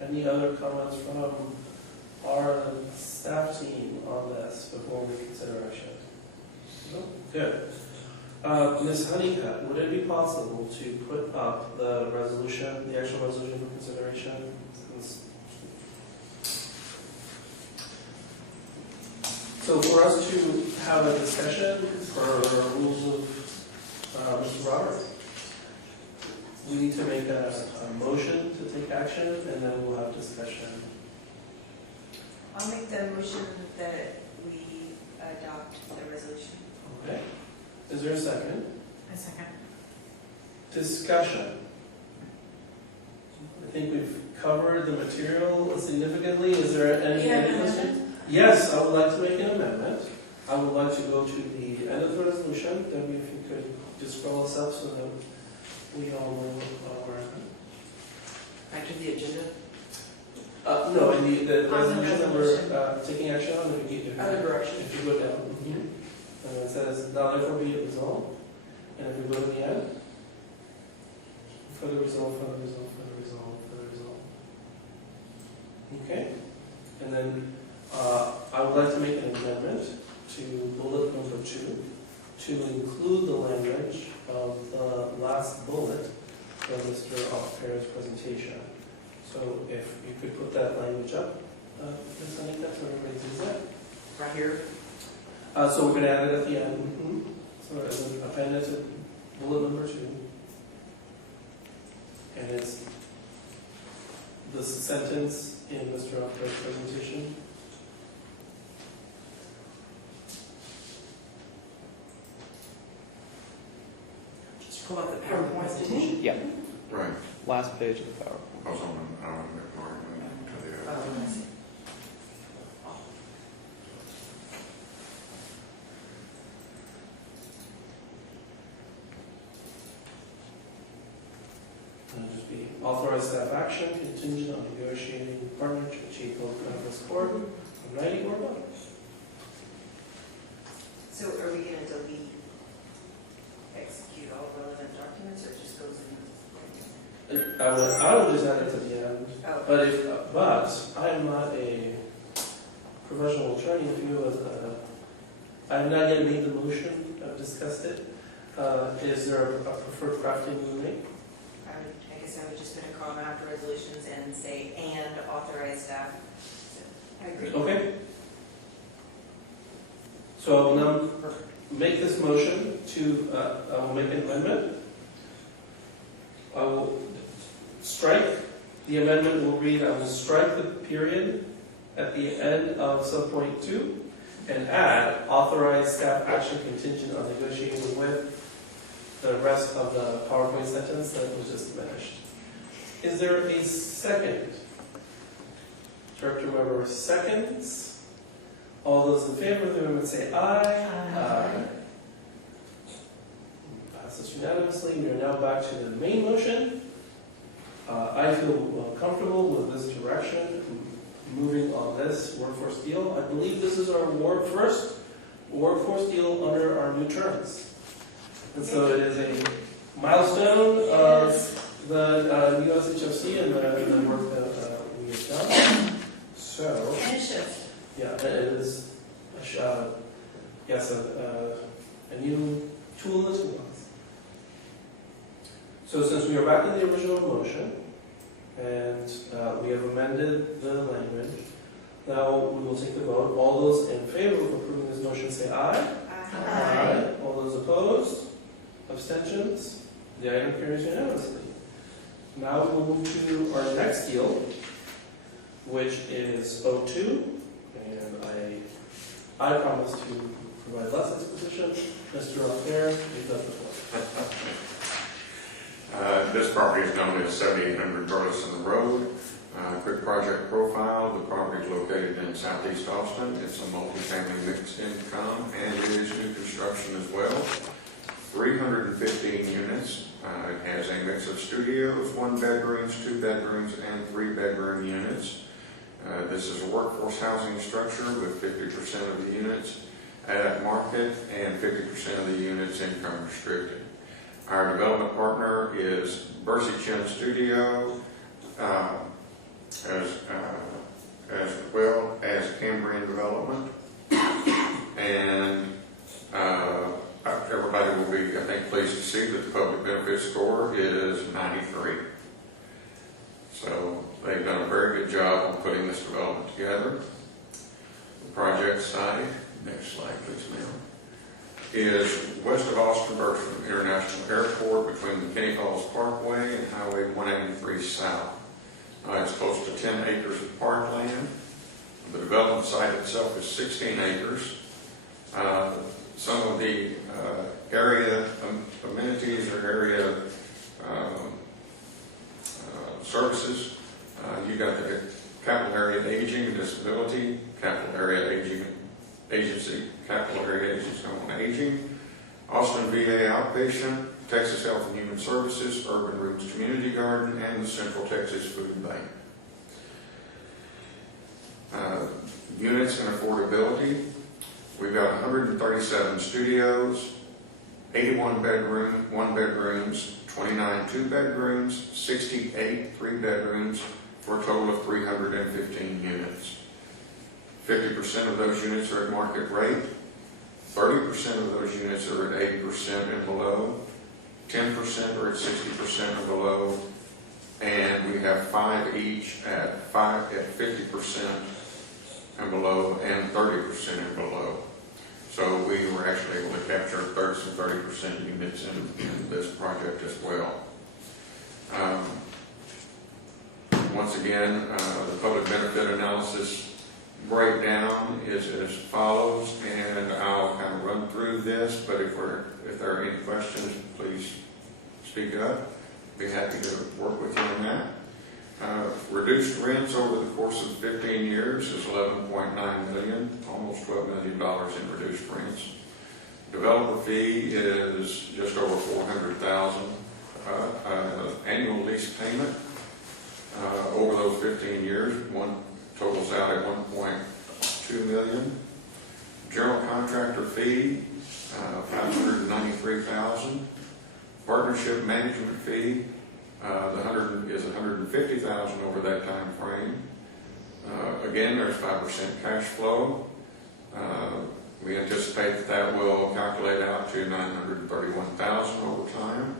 Any other comments from our staff team on this before we consider action? No? Good. Ms. Honeycutt, would it be possible to put up the resolution, the actual resolution for consideration? So for us to have a discussion for rules of Mr. Robert, we need to make a motion to take action, and then we'll have discussion. I'll make the motion that we adopt the resolution. Okay. Is there a second? A second. Discussion. I think we've covered the material significantly. Is there any? You have an questions? amendment? Yes, I would like to make an amendment. I would like to go to the end of the resolution. Debbie, if you could just scroll us up so that we all know where. Back to the agenda. No, in the On the resolution that we're taking action on, if you Other direction. if you go down, it says, now therefore be it resolved. And if we go to the end, further resolve, further resolve, further resolve, further resolve. Okay? And then I would like to make an amendment to bullet number 2 to include the language of the last bullet from Mr. Fair's presentation. So if you could put that language up, Ms. Anika, so everybody sees that. Right here. So we're going to add it at the end. So as an appendix to bullet number 2. And it's the sentence in Mr. Fair's presentation. Just pull up the PowerPoint presentation. Yeah, Right. last page of the PowerPoint. I was on the mark to the other. I see. And it'll just be authorized staff action contingent on negotiating partner to achieve both benefits score of 90 or above. So are we gonna delete, execute all relevant documents, or it just goes in? I would just add it to the end. Oh, But I am not a professional attorney. If you would, I have not yet made the motion. I've discussed it. Is there a preferred crafting you would make? I guess I would just put a comma after resolutions and say, and authorize staff. I agree. Okay. So I will now make this motion to, I will make an amendment. I will strike, the amendment will read, I will strike the period at the end of subpoint 2 and add authorize staff action contingent on negotiating with the rest of the PowerPoint sentence that was just finished. Is there a second? Director Weber seconds. All those in favor of the amendment say aye. Aye. Passes unanimously. We are now back to the main motion. I feel comfortable with this direction, moving on this workforce deal. I believe this is our first workforce deal under our new terms. And so it is a milestone of the new SHFC and the work that we have done. So, And a shift. yeah, it is a new tool in the toolbox. So since we are back in the original motion, and we have amended the language, now we will take the vote. All those in favor of approving this motion say aye. Aye. All those opposed? Abstentions? The item carries unanimously. Now we will move to our next deal, which is O2, and I promise to provide less exposition. Mr. Alfair, you've got the floor. This property is known as 7800 Burleson Road. Quick project profile. The property is located in southeast Austin. It's a multifamily mixed income, and it is new construction as well. 315 units. It has a mix of studios, 1 bedrooms, 2 bedrooms, and 3 bedroom units. This is a workforce housing structure with 50% of the units at market and 50% of the units income restricted. Our development partner is Bercy Chin Studio, as well as Cambrian Development, and everybody will be think, pleased to see that the public benefit score is 93. So they've done a very good job on putting this development together. The project site, next slide please, ma'am, is west of Austin Bergstrom International Airport between McKinney Falls Parkway and Highway 183 South. It's close to 10 acres of parkland. The development site itself is 16 acres. Some of the area amenities or area services, you got the Capital Area Aging and Disability, Capital Area Aging Agency, Capital Area Agency on Aging, Austin VA Outpatient, Texas Health and Human Services, Urban Roots Community Garden, and the Central Texas Food Bank. Units and affordability. We've got 137 studios, 81 one bedrooms, 29 two bedrooms, 68 three bedrooms, for a total of 315 units. 50% of those units are at market rate, 30% of those units are at 80% and below, 10% are at 60% or below, and we have 5 each at 50% and below, and 30% and below. So we were actually able to capture 30% units in this project as well. Once again, the public benefit analysis breakdown is as follows, and I'll kind of run through this, but if there are any questions, please speak up. Be happy to work with you on that. Reduced rents over the course of 15 years is $11.9 million, almost $12 million in reduced rents. Developer fee is just over $400,000. Annual lease payment over those 15 years, totals out at $1.2 million. General contractor fee, $593,000. Partnership management fee is $150,000 over that time frame. Again, there's 5% cash flow. We anticipate that will calculate out to $931,000 over time.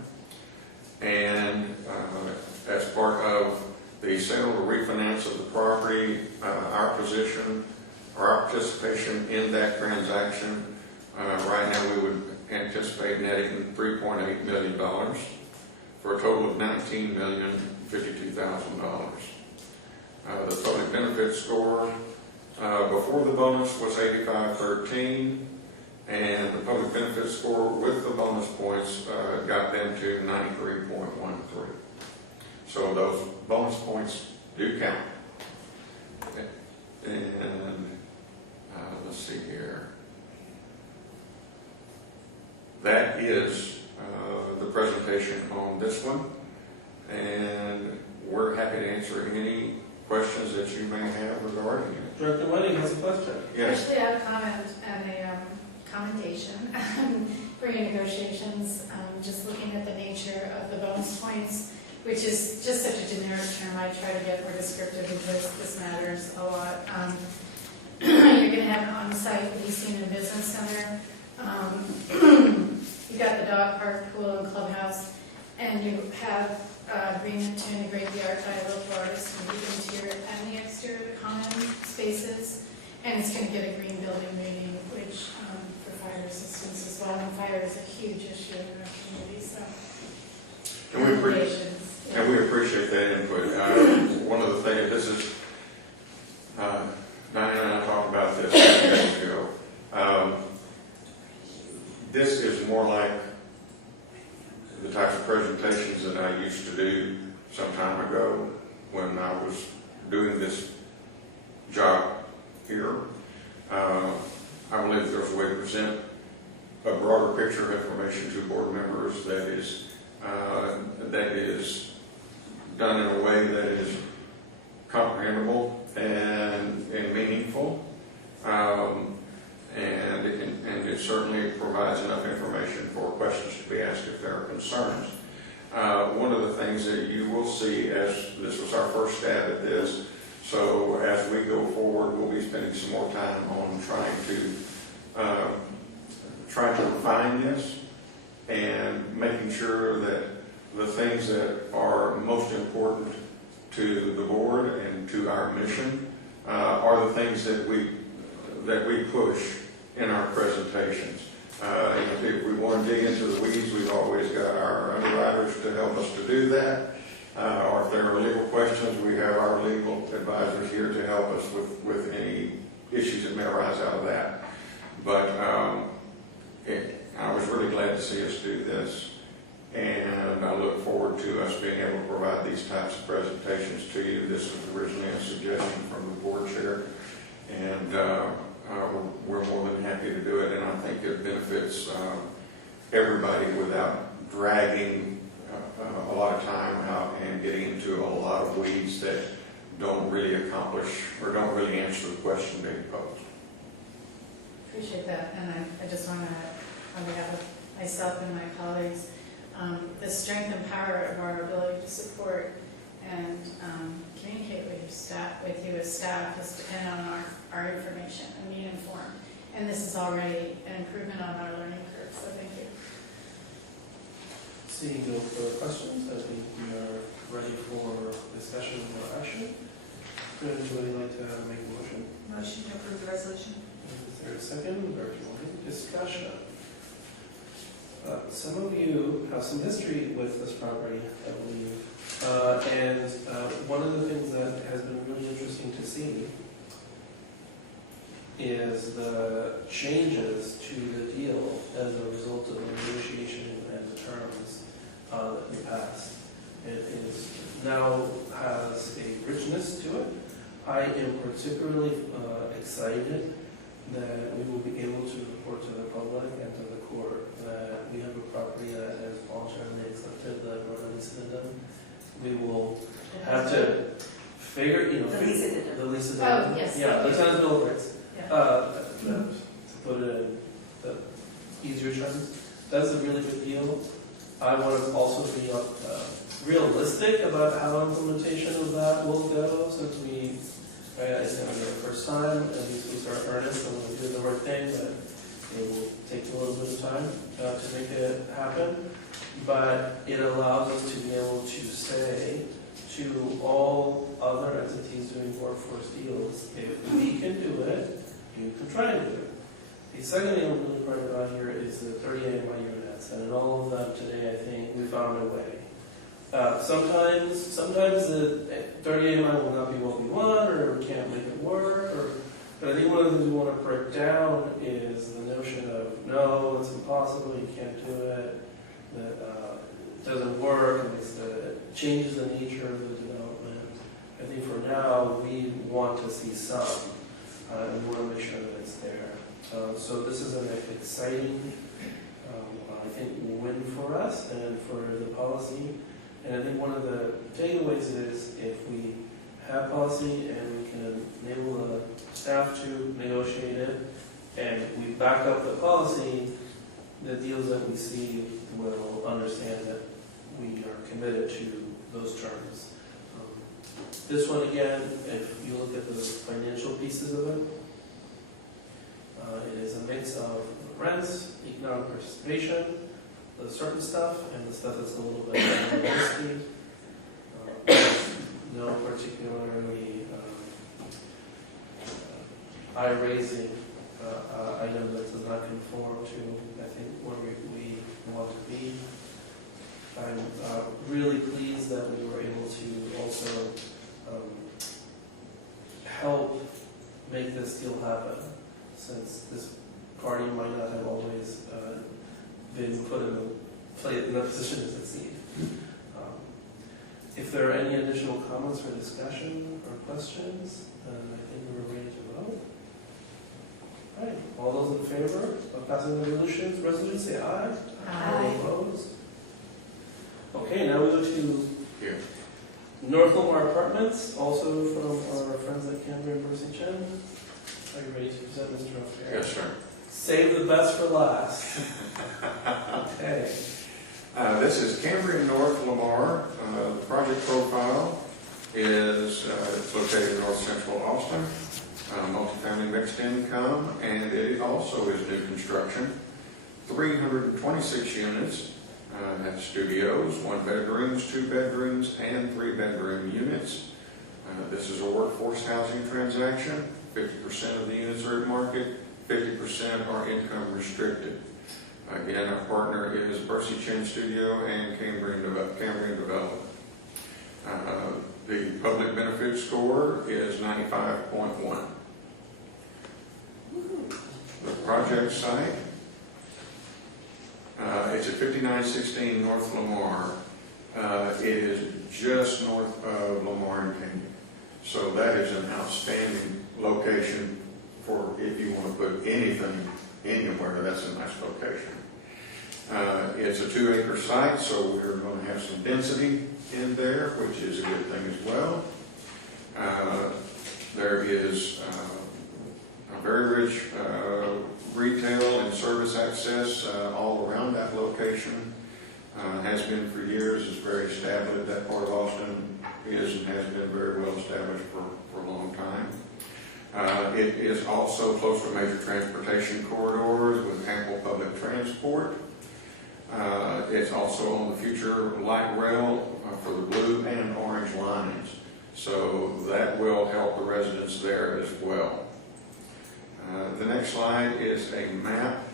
And as part of the sale or refinance of the property, our position or our participation in that transaction, right now we would anticipate netting $3.8 million for a total of $19,052,000. The public benefit score before the bonus was 8513, and the public benefit score with the bonus points got them to 93.13. So those bonus points do count. And let's see here. That is the presentation on this one, and we're happy to answer any questions that you may have regarding it. Director Wedding has a question. Yes. Actually, I have a comment and a commendation for your negotiations. Just looking at the nature of the bonus points, which is just such a generic term. I try to get more descriptive because this matters a lot. You're going to have an on-site leasing and business center. You've got the dog park, pool, and clubhouse, and you have agreement to integrate the art by local artists in the interior and the exterior common spaces, and it's going to get a green building rating, which for fire resistance as well. And fire is a huge issue in our community, so. And we appreciate that input. One of the things, this is, Diane and I talked about this a few days ago. This is more like the types of presentations that I used to do some time ago when I was doing this job here. I believe there's a way to present a broader picture of information to board members that is done in a way that is comprehensible and meaningful, and it certainly provides enough information for questions to be asked if there are concerns. One of the things that you will see, as this was our first stab at this, so as we go forward, we'll be spending some more time on trying to refine this and making sure that the things that are most important to the board and to our mission are the things that we push in our presentations. If we want to dig into the weeds, we've always got our underwriters to help us to do that. Or if there are legal questions, we have our legal advisors here to help us with any issues that may arise out of that. But I was really glad to see us do this, and I look forward to us being able to provide these types of presentations to you. This was originally a suggestion from the board chair, and we're more than happy to do it, and I think it benefits everybody without dragging a lot of time out and getting into a lot of weeds that don't really accomplish or don't really answer the question they posed. Appreciate that, and I just want to, on behalf of myself and my colleagues, the strength and power of our ability to support and communicate with you as staff is dependent on our information and being informed. And this is already an improvement on our learning curve, so thank you. Seeing no further questions, I think we are ready for discussion or action. Would anybody like to make a motion? Motion to approve the resolution. Is there a second, or if you want any discussion? Some of you have some history with this property, I believe. And one of the things that has been really interesting to see is the changes to the deal as a result of the negotiation and the terms that we passed. It is now has a richness to it. I am particularly excited that we will be able to report to the public and to the court that we have a property that has voluntarily accepted the lease addendum. We will have to figure, The lease addendum. the lease Oh, addendum. yes. Yeah, the tenant bill of rights. Yeah. To put it in the easier terms, that's a really big deal. I want to also be realistic about how implementation of that will go, since it's going to be our first time, at least we start earnest and we'll do the right thing, but it will take a little bit of time to make it happen. But it allows us to be able to say to all other entities doing workforce deals, if we can do it, you can try and do it. The second thing I'm really proud about here is the 30 AMI units, and in all of them today, I think we found a way. Sometimes the 30 AMI will not be what we want, or we can't make it work, but I think one of the things we want to break down is the notion of, no, it's impossible, you can't do it, that it doesn't work, and it changes the nature of the development. I think for now, we want to see some, and we want to make sure that it's there. So this is an exciting, I think, win for us and for the policy. And I think one of the takeaways is if we have policy and we can enable the staff to negotiate it, and we back up the policy, the deals that we see will understand that we are committed to those terms. This one, again, if you look at the financial pieces of it, it is a mix of rents, economic participation, the certain stuff, and the stuff that's a little bit more risky. No particularly eye-raising item that does not conform to, I think, where we want to be. I'm really pleased that we were able to also help make this deal happen, since this party might not have always been put in the position to succeed. If there are any additional comments or discussion or questions, then I think we're ready to vote. All right, all those in favor of passing the resolution, say aye. Aye. All opposed? Okay, now we go to Here. North Lamar Apartments, also from our friends at Cambria and Percy Chen. Are you ready to present, Mr. O'Farrell? Yes, sir. Save the best for last. Okay. This is Cambria North Lamar. The project profile is it's located in north central Austin, multifamily mixed income, and it also is new construction. 326 units, have studios, 1 bedrooms, 2 bedrooms, and 3 bedroom units. This is a workforce housing transaction. 50% of the units are at market, 50% are income restricted. Again, our partner is Percy Chin Studio and Cambrian Development. The public benefit score is 95.1. The project site, it's at 5916 North Lamar. It is just north of Lamar and Canyon. So that is an outstanding location for if you want to put anything anywhere, that's a nice location. It's a 2-acre site, so we're going to have some density in there, which is a good thing as well. There is a very rich retail and service access all around that location. Has been for years, is very established. That part of Austin is and has been very well established for a long time. It is also close to major transportation corridors with ample public transport. It's also on the future light rail for the blue and orange lines. So that will help the residents there as well. The next slide is a map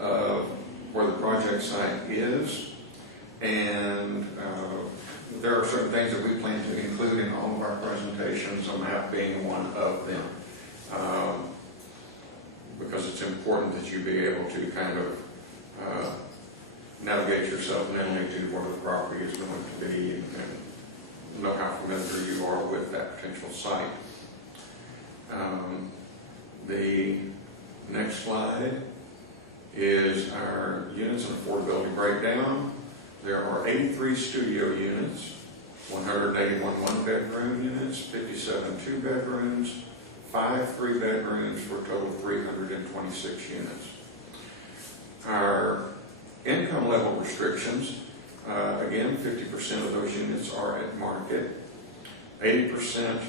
of where the project site is. And there are certain things that we plan to include in all of our presentations, a map being one of them. Because it's important that you be able to kind of navigate yourself mentally to where the property is going to be and know how familiar you are with that potential site. The next slide is our units and affordability breakdown. There are 83 studio units, 181 1-bedroom units, 57 2-bedrooms, 5 3-bedrooms for a total of 326 units. Our income level restrictions, again, 50% of those units are at market. 30%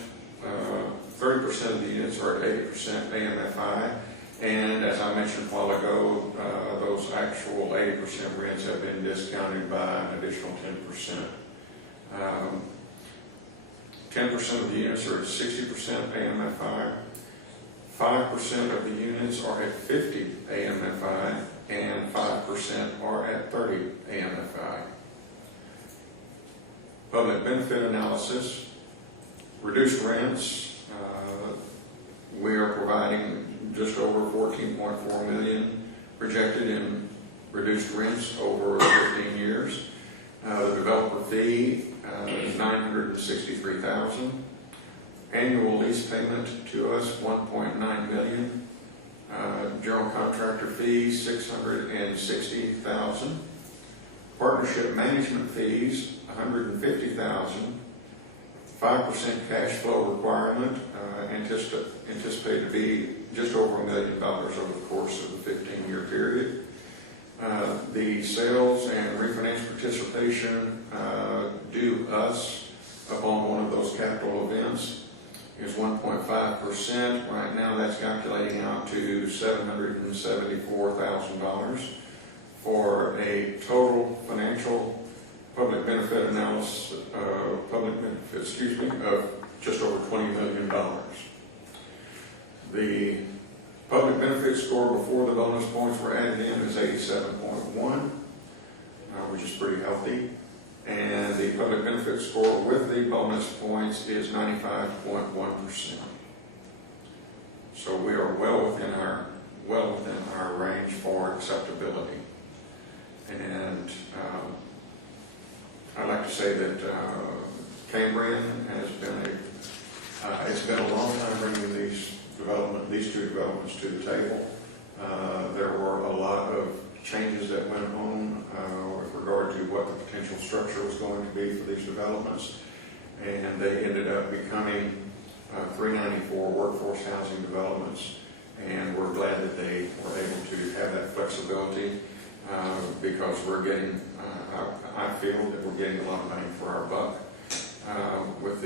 of the units are at 80% AMFI. And as I mentioned a while ago, those actual 80% rents have been discounted by an additional 10%. 10% of the units are at 60% AMFI. 5% of the units are at 50 AMFI, and 5% are at 30 AMFI. Public benefit analysis, reduced rents. We are providing just over $14.4 million projected in reduced rents over 15 years. The developer fee is $963,000. Annual lease payment to us $1.9 million. General contractor fees $660,000. Partnership management fees $150,000. 5% cash flow requirement, anticipated to be just over $1 million over the course of the 15-year period. The sales and refinance participation due us upon one of those capital events is 1.5%. Right now that's calculating out to $774,000 for a total financial public benefit analysis, of just over $20 million. The public benefit score before the bonus points were added in is 87.1, which is pretty healthy. And the public benefit score with the bonus points is 95.1%. So we are well within our range for acceptability. And I'd like to say that Cambrian has been it's been a long time bringing these two developments to the table. There were a lot of changes that went on with regard to what the potential structure was going to be for these developments, and they ended up becoming 394 workforce housing developments, and we're glad that they were able to have that flexibility because we're getting, I feel that we're getting a lot of money for our buck with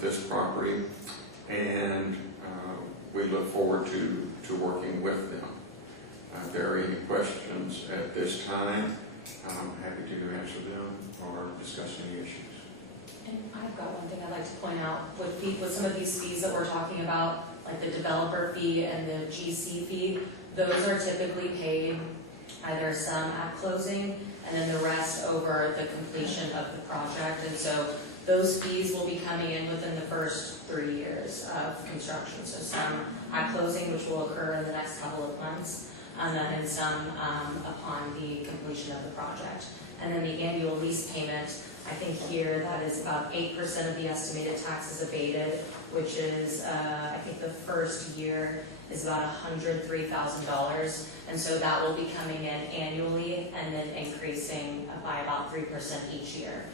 this property, and we look forward to working with them. If there are any questions at this time, I'm happy to answer them or discuss any issues. And I've got one thing I'd like to point out with some of these fees that we're talking about, like the developer fee and the GC fee, those are typically paid either some at closing and then the rest over the completion of the project. And so those fees will be coming in within the first 3 years of construction. So some at closing, which will occur in the next couple of months, and then some upon the completion of the project. And then the annual lease payment, I think here that is about 8% of the estimated taxes abated, which is, I think the first year is about $103,000. And so that will be coming in annually and then increasing by about 3% each year.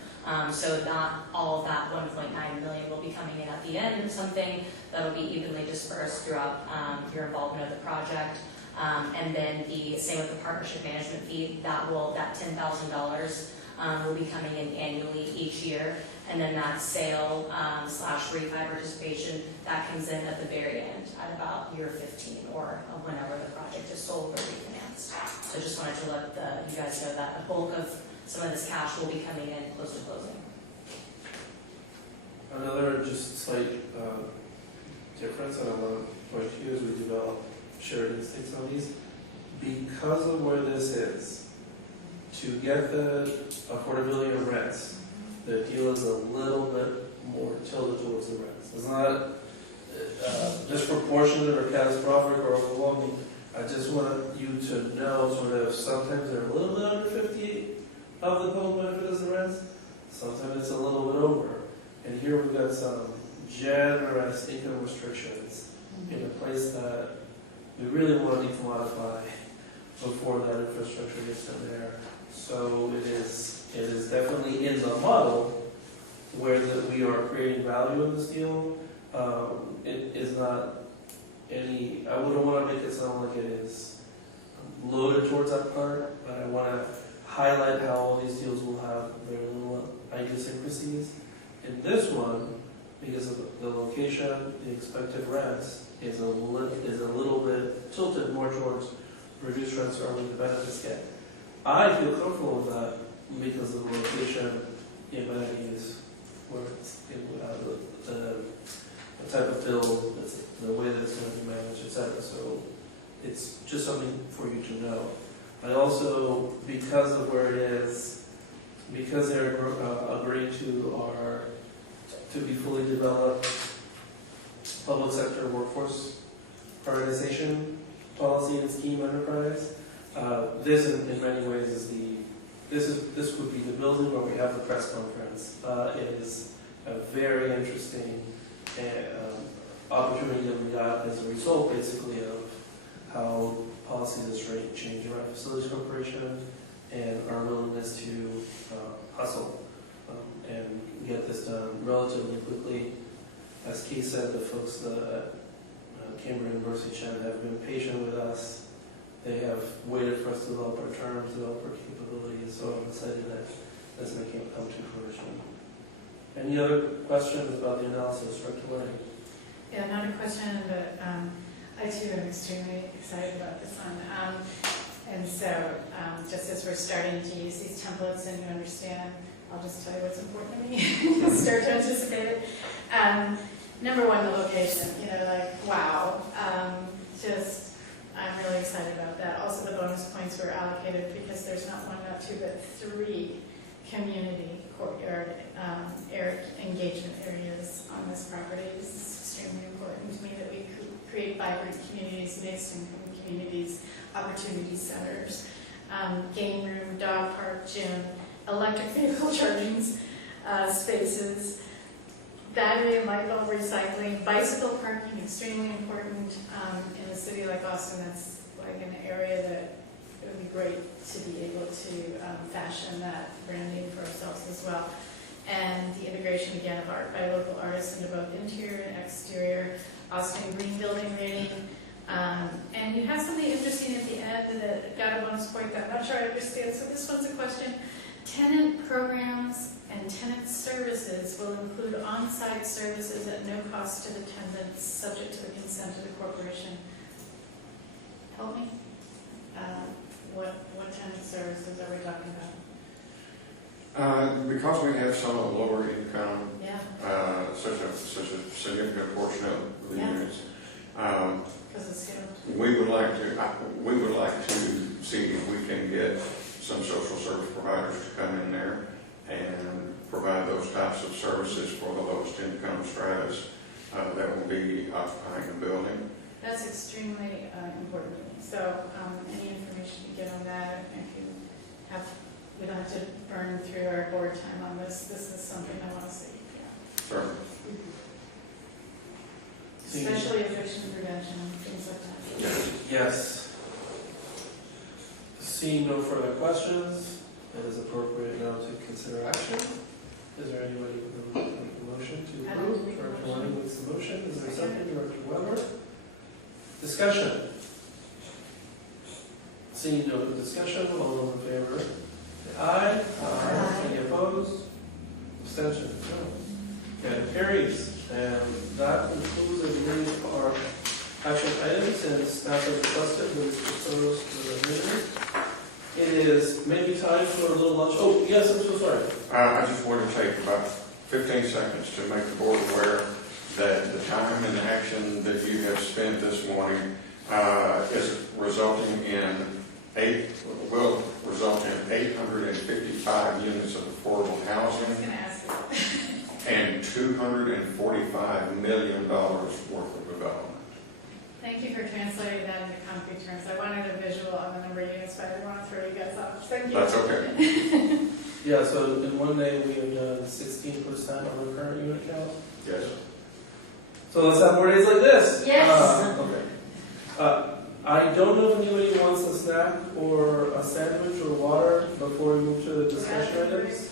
So not all of that 1.9 million will be coming in at the end of something. That'll be evenly dispersed throughout your involvement of the project. And then the same with the partnership management fee, that $10,000 will be coming in annually each year. And then that sale / refi participation, that comes in at the very end at about year 15 or whenever the project is sold or refinanced. So just wanted to let you guys know that the bulk of some of this cash will be coming in close to closing. Another just slight difference, and I want to point to you as we develop shared instincts on these, because of where this is, to get the affordability of rents, the deal is a little bit more tilted towards the rents. It's not disproportionate or catastrophic or overwhelming. I just want you to know sort of sometimes they're a little bit under 50 of the total benefit as the rents, sometimes it's a little bit over. And here we've got some generous income restrictions in a place that we really want to modify before that infrastructure gets in there. So it is definitely in the model where we are creating value in this deal. It is not any, I wouldn't want to make it sound like it is loaded towards that part, but I want to highlight how all these deals will have very little idiosyncrasies. In this one, because of the location, the expected rents is a little bit tilted more towards reduced rents or only the benefits get. I feel comfortable with that because of the location, the amenities, where it's the type of build, the way that it's going to be managed, etc. So it's just something for you to know. I also, because of where it is, because they're agreeing to be fully developed public sector workforce prioritization policy and scheme enterprise, this in many ways is this would be the building where we have the press conference. It is a very interesting opportunity that we got as a result, basically, of how policy is changing around Facilities Corporation and our willingness to hustle and get this done relatively quickly. As Keith said, the folks at Cambridge University Chan have been patient with us. They have waited for us to develop our terms, develop our capabilities, so I'm excited that this may come to fruition. Any other questions about the analysis, Director Lang? Yeah, not a question, but I too am extremely excited about this one. And so just as we're starting to use these templates and you understand, I'll just tell you what's important to me, start to anticipate it. Number one, the location, wow. I'm really excited about that. Also, the bonus points were allocated because there's not one, not two, but 3 community courtyard engagement areas on this property. This is extremely important to me that we create vibrant communities, mixed income communities, opportunity centers, game room, dog park, gym, electric vehicle charging spaces, battery and light bulb recycling, bicycle parking, extremely important in a city like Austin. That's like an area that it would be great to be able to fashion that branding for ourselves as well. And the integration again of art by local artists into both interior and exterior, Austin Green Building rating. And you have something interesting at the end that got a bonus point that I'm not sure I understand, so this one's a question. Tenant programs and tenant services will include on-site services at no cost to the tenants, subject to the consent of the corporation. Help me? What kind of services are we talking about? Because we have some lower income, Yeah, such a significant portion of the Yeah. units, because of scale. we would like to see if we can get some social service providers to come in there and provide those types of services for the lowest income stratas that will be occupying the building. That's extremely important to me. So any information you get on that, if you have, we don't have to burn through our board time on this. This is something I want to see. Yeah. Certainly. Especially eviction prevention, things like that. Yes. Seeing no further questions, it is appropriate now to consider action. Is there anybody who would make a motion to I don't approve? make a Director motion. Wending makes the motion. Is there a second? Director Weber? Discussion. Seeing no discussion, all those in favor? Say aye. Aye. Any opposed? Abstention? No. Okay, carries. And that concludes, I believe, our action items, and staff has requested what is proposed to the meeting. It is maybe time for a little lunch. Oh, yes, I'm so sorry. I just want to take about 15 seconds to make the board aware that the time and action that you have spent this morning is resulting in will result in 855 units of affordable I was housing going to ask you. and $245 million worth of development. Thank you for translating that into concrete terms. I wanted a visual on the number of units, but I didn't want to throw you guys off. Thank you. That's okay. Yeah, so in one day we have done 16% of the current unit count. Yes. So let's have more days like this. Yes. Okay. I don't know if anybody wants a snack or a sandwich or water before we move to the discussion items.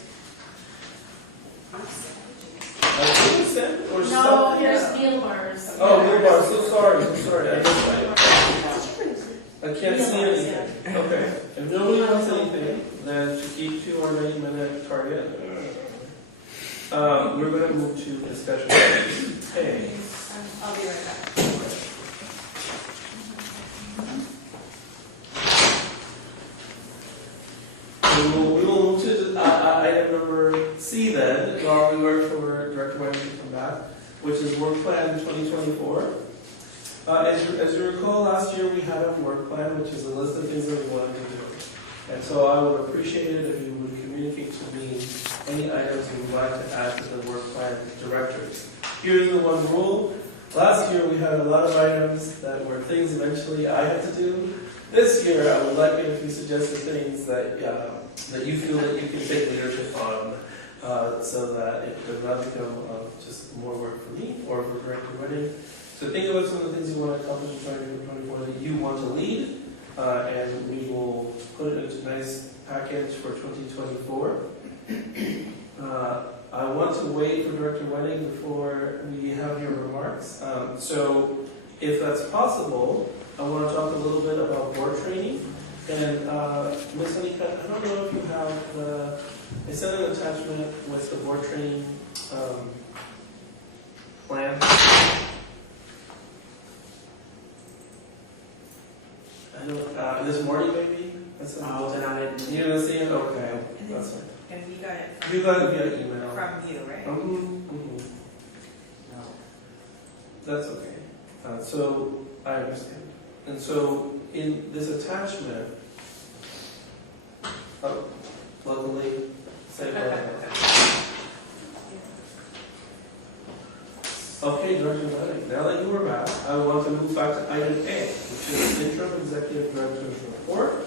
I think sandwich or No, something. here's meal bars. Oh, meal bar. So sorry. I'm sorry. I can't see anything. Okay. If nobody wants anything, then to keep to our 90-minute target, we're going to move to discussion items. Hey. I'll be right back. We will move to item number C then, while we wait for Director Wending to come back, which is work plan 2024. As you recall, last year we had a work plan, which is a list of things that we wanted to do. And so I would appreciate it if you would communicate to me any items you would like to add to the work plan directory. Here's the one rule. Last year we had a lot of items that were things eventually I had to do. This year I would like it if you suggested things that you feel that you can take leadership on, so that it does not become just more work for me or for Director Wending. So think about some of the things you want to accomplish in 2024 that you want to lead, and we will put it into a nice package for 2024. I want to wait for Director Wending before we have your remarks. So if that's possible, I want to talk a little bit about board training. And Ms. Honeycutt, I don't know if you have I sent an attachment with the board training plan. I know, this morning maybe? Oh, then I didn't. You didn't see it? Okay, that's fine. And you got it You got it via email. from you, right? No. That's okay. So, I understand. And so, in this attachment, luckily, say okay, Director Wending, now that you are back, I want to move back to item A, which is interim executive director's report.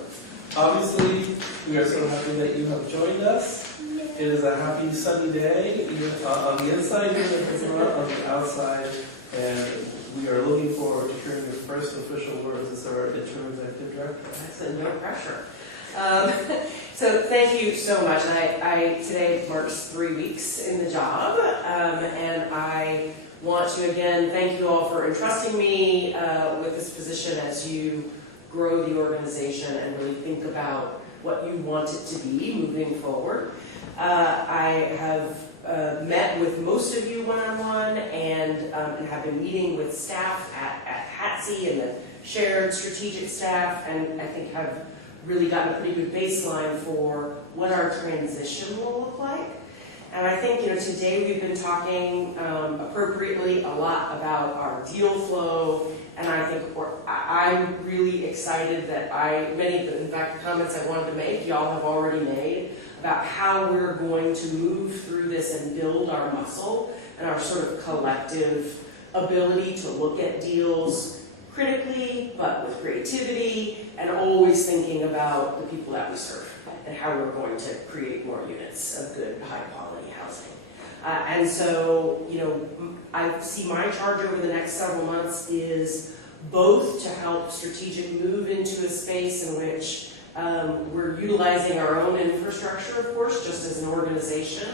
Obviously, we are so happy that you have joined us. It is a happy sunny day, even on the inside, even if it's not on the outside, and we are looking forward to hearing your first official words as our interim executive director. Excellent, no pressure. So thank you so much. I today marks 3 weeks in the job, and I want to again thank you all for entrusting me with this position as you grow the organization and really think about what you want it to be moving forward. I have met with most of you one-on-one and have been meeting with staff at HATC and the shared strategic staff and I think have really gotten a pretty good baseline for what our transition will look like. And I think, today we've been talking appropriately a lot about our deal flow, and I think I'm really excited that many of the, in fact, the comments I wanted to make, y'all have already made, about how we're going to move through this and build our muscle and our sort of collective ability to look at deals critically, but with creativity, and always thinking about the people that we serve and how we're going to create more units of good, high-quality housing. And so, I see my charge over the next several months is both to help Strategic move into a space in which we're utilizing our own infrastructure, of course, just as an organization,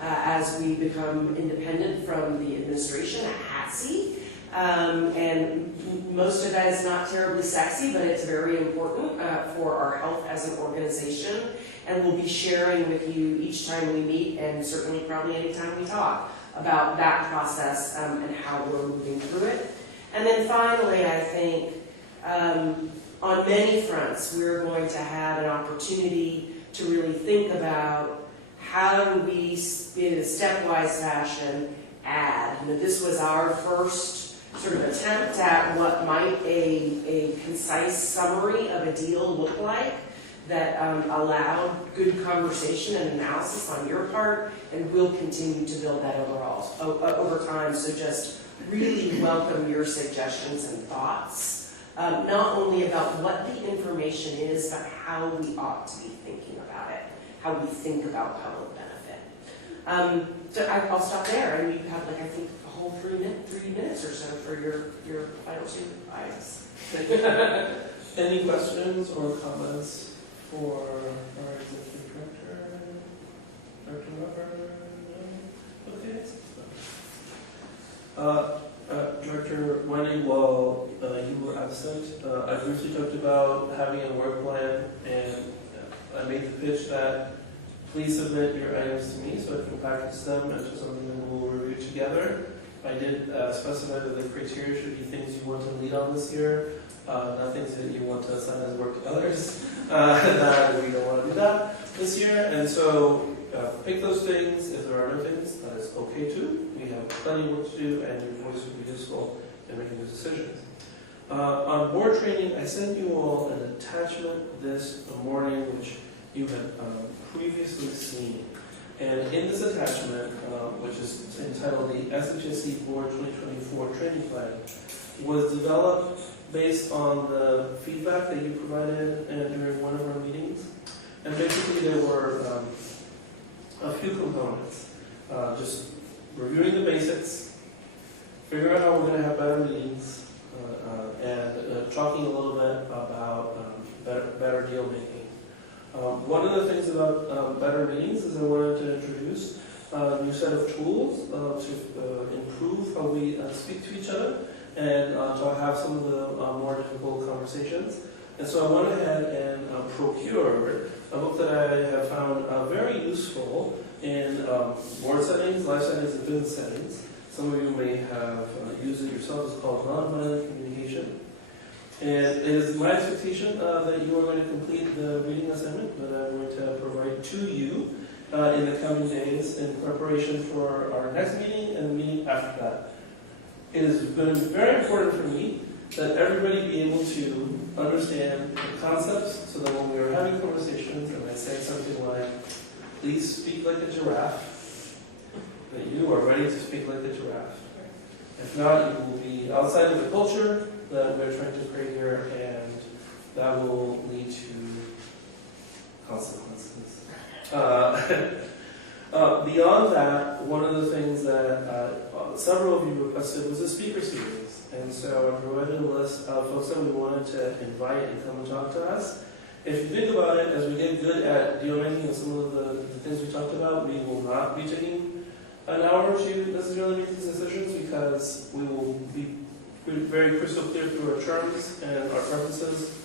as we become independent from the administration at HATC. And most of that is not terribly sexy, but it's very important for our health as an organization. And we'll be sharing with you each time we meet, and certainly probably anytime we talk, about that process and how we're moving through it. And then finally, I think on many fronts, we're going to have an opportunity to really think about how do we, in a stepwise fashion, add. This was our first sort of attempt at what might a concise summary of a deal look like that allowed good conversation and analysis on your part, and we'll continue to build that over time. So just really welcome your suggestions and thoughts, not only about what the information is, but how we ought to be thinking about it, how we think about public benefit. So I'll stop there, and you have, I think, a whole 3 minutes or so for your final 2 items. Any questions or comments for our executive director? Dr. Weber? No? Okay. Director Wendy, while you were absent, I briefly talked about having a work plan, and I made the pitch that please submit your items to me so I can package them into something that we'll review together. I did specify that the criteria should be things you want to lead on this year, not things that you want to assign as work to others. That we don't want to do that this year. And so pick those things. If there are other things, that is okay too. We have plenty of work to do, and your voice will be useful in making those decisions. On board training, I sent you all an attachment this morning, which you had previously seen. And in this attachment, which is entitled the SHFC Board 2024 Training Plan, was developed based on the feedback that you provided during one of our meetings. And basically there were a few components. Just reviewing the basics, figuring out how we're going to have better meetings, and talking a little bit about better deal making. One of the things about better meetings is I wanted to introduce a new set of tools to improve how we speak to each other and to have some of the more difficult conversations. And so I went ahead and procured a book that I have found very useful in board settings, life settings, and business settings. Some of you may have used it yourself. It's called Nonviolent Communication. And it is my expectation that you are going to complete the reading assignment that I'm going to provide to you in the coming days in preparation for our next meeting and the meeting after that. It has been very important for me that everybody be able to understand the concepts so that when we are having conversations and I say something like, please speak like a giraffe, that you are ready to speak like a giraffe. If not, you will be outside of the culture that we're trying to create here, and that will lead to consequences. Beyond that, one of the things that several of you requested was a speaker series. And so I provided a list of folks that we wanted to invite and come and talk to us. If you think about it, as we get good at deal making and some of the things we talked about, we will not be taking an hour to necessarily make these decisions because we will be very crystal clear through our terms and our preferences,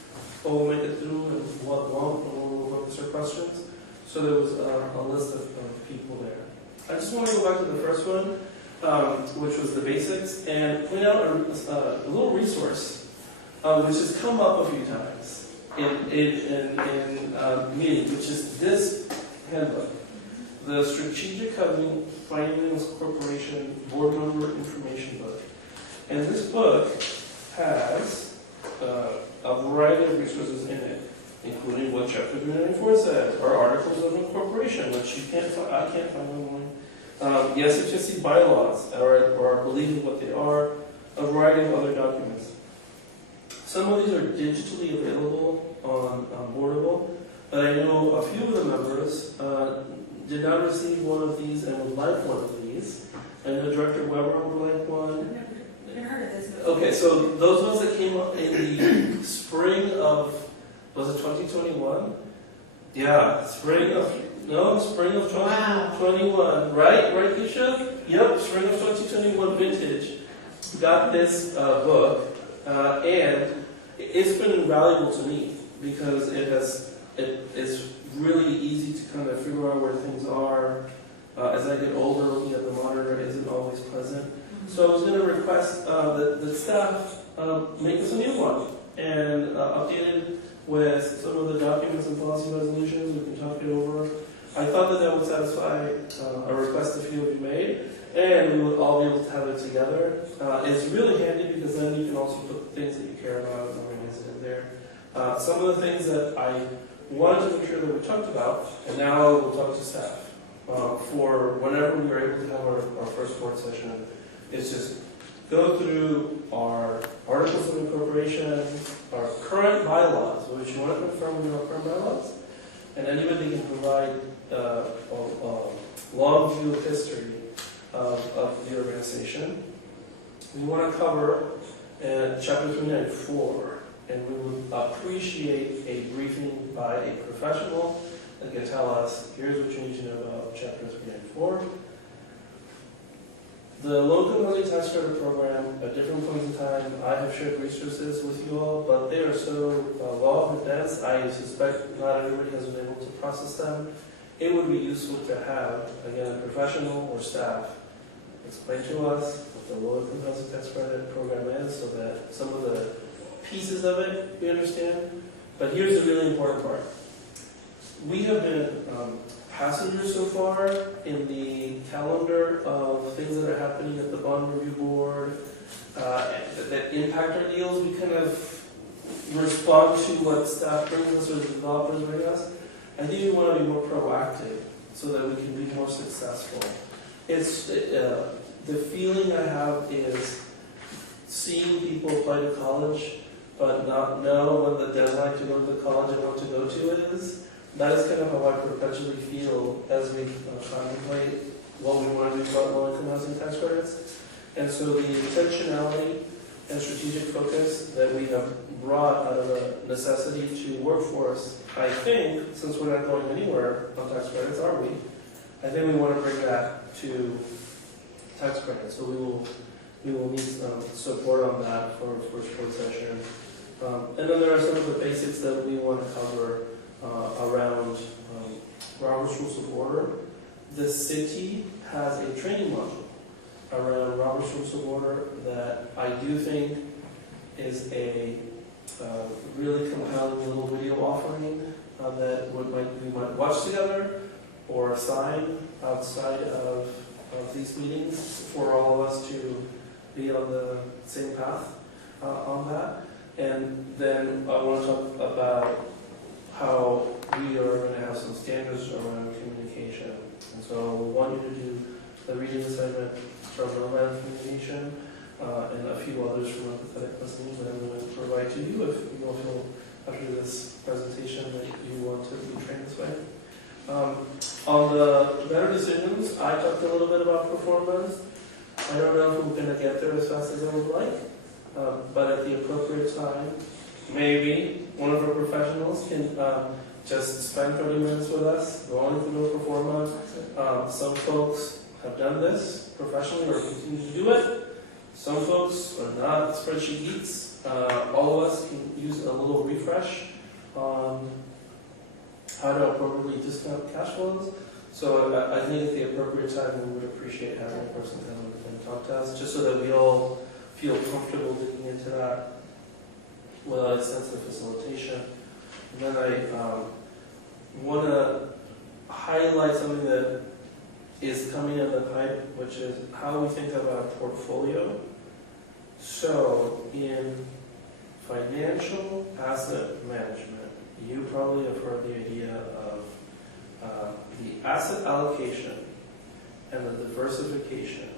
what we'll make it through and what won't, and we'll focus our questions. So there was a list of people there. I just want to go back to the first one, which was the basics, and point out a little resource which has come up a few times in meetings, which is this handbook, the Strategic Finance Corporation Board Member Information Book. And this book has a variety of resources in it, including what Chapter 394 says, or articles of incorporation, which I can't find online. The SHFC bylaws, or I believe what they are, a variety of other documents. Some of these are digitally available on Boardable, but I know a few of the members did not receive one of these and would like one of these. I know Director Weber would like one. I've never heard of this movie. Okay, so those ones that came up in the spring of, was it 2021? Yeah, spring of 2021, right, Keisha? Yep, spring of 2021 vintage. Got this book, and it's been invaluable to me because it's really easy to kind of figure out where things are. As I get older, looking at the monitor isn't always pleasant. So I was going to request that the staff make us a new one and update it with some of the documents and policy resolutions. We can talk it over. I thought that would satisfy a request a few of you made, and we would all be able to have it together. It's really handy because then you can also put things that you care about and organize it in there. Some of the things that I wanted to make sure that we talked about, and now we'll talk to staff. For whenever we were able to have our first board session, is just go through our articles of incorporation, our current bylaws, which you want to confirm with our current bylaws, and anybody can provide a long view of history of the organization. We want to cover Chapter 394, and we would appreciate a briefing by a professional that can tell us, here's what you need to know about Chapter 394. The local housing tax credit program, at different points in time, I have shared resources with you all, but they are so long and dense, I suspect not everybody has been able to process them. It would be useful to have, again, a professional or staff explain to us what the low-income housing tax credit program is, so that some of the pieces of it we understand. But here's the really important part. We have been passengers so far in the calendar of things that are happening at the Bond Review Board that impact our deals. We kind of respond to what staff brings us or the developers bring us. I think we want to be more proactive so that we can be more successful. It's the feeling I have is seeing people apply to college but not know when the deadline to go to the college I want to go to is. That is kind of how I perpetually feel as we contemplate what we want to do about low-income housing tax credits. And so the intentionality and strategic focus that we have brought out of the necessity to workforce, I think, since we're not going anywhere on tax credits, are we? I think we want to bring that to tax credits. So we will need some support on that for first board session. And then there are some of the basics that we want to cover around Robert's Rules of Order. The city has a training module around Robert's Rules of Order that I do think is a really compelling little video offering that we might watch together or sign outside of these meetings for all of us to be on the same path on that. And then I want to talk about how we are going to have some standards around communication. And so we want you to do the reading assignment from Nomad Communication and a few others from empathetic listening that I'm going to provide to you if you all feel after this presentation that you want to be trained this way. On the better decisions, I talked a little bit about performance. I don't know if we're going to get there as fast as I would like, but at the appropriate time, maybe one of our professionals can just spend 30 minutes with us, go on through a performance. Some folks have done this professionally or continue to do it. Some folks are not spreadsheet geeks. All of us can use a little refresh on how to appropriately discount cash flows. So I think at the appropriate time we would appreciate having a person come and talk to us, just so that we all feel comfortable digging into that. without extensive facilitation. And then I want to highlight something that is coming in the pipe, which is how we think about a portfolio. So in financial asset management, you probably have heard the idea of the asset allocation and the diversification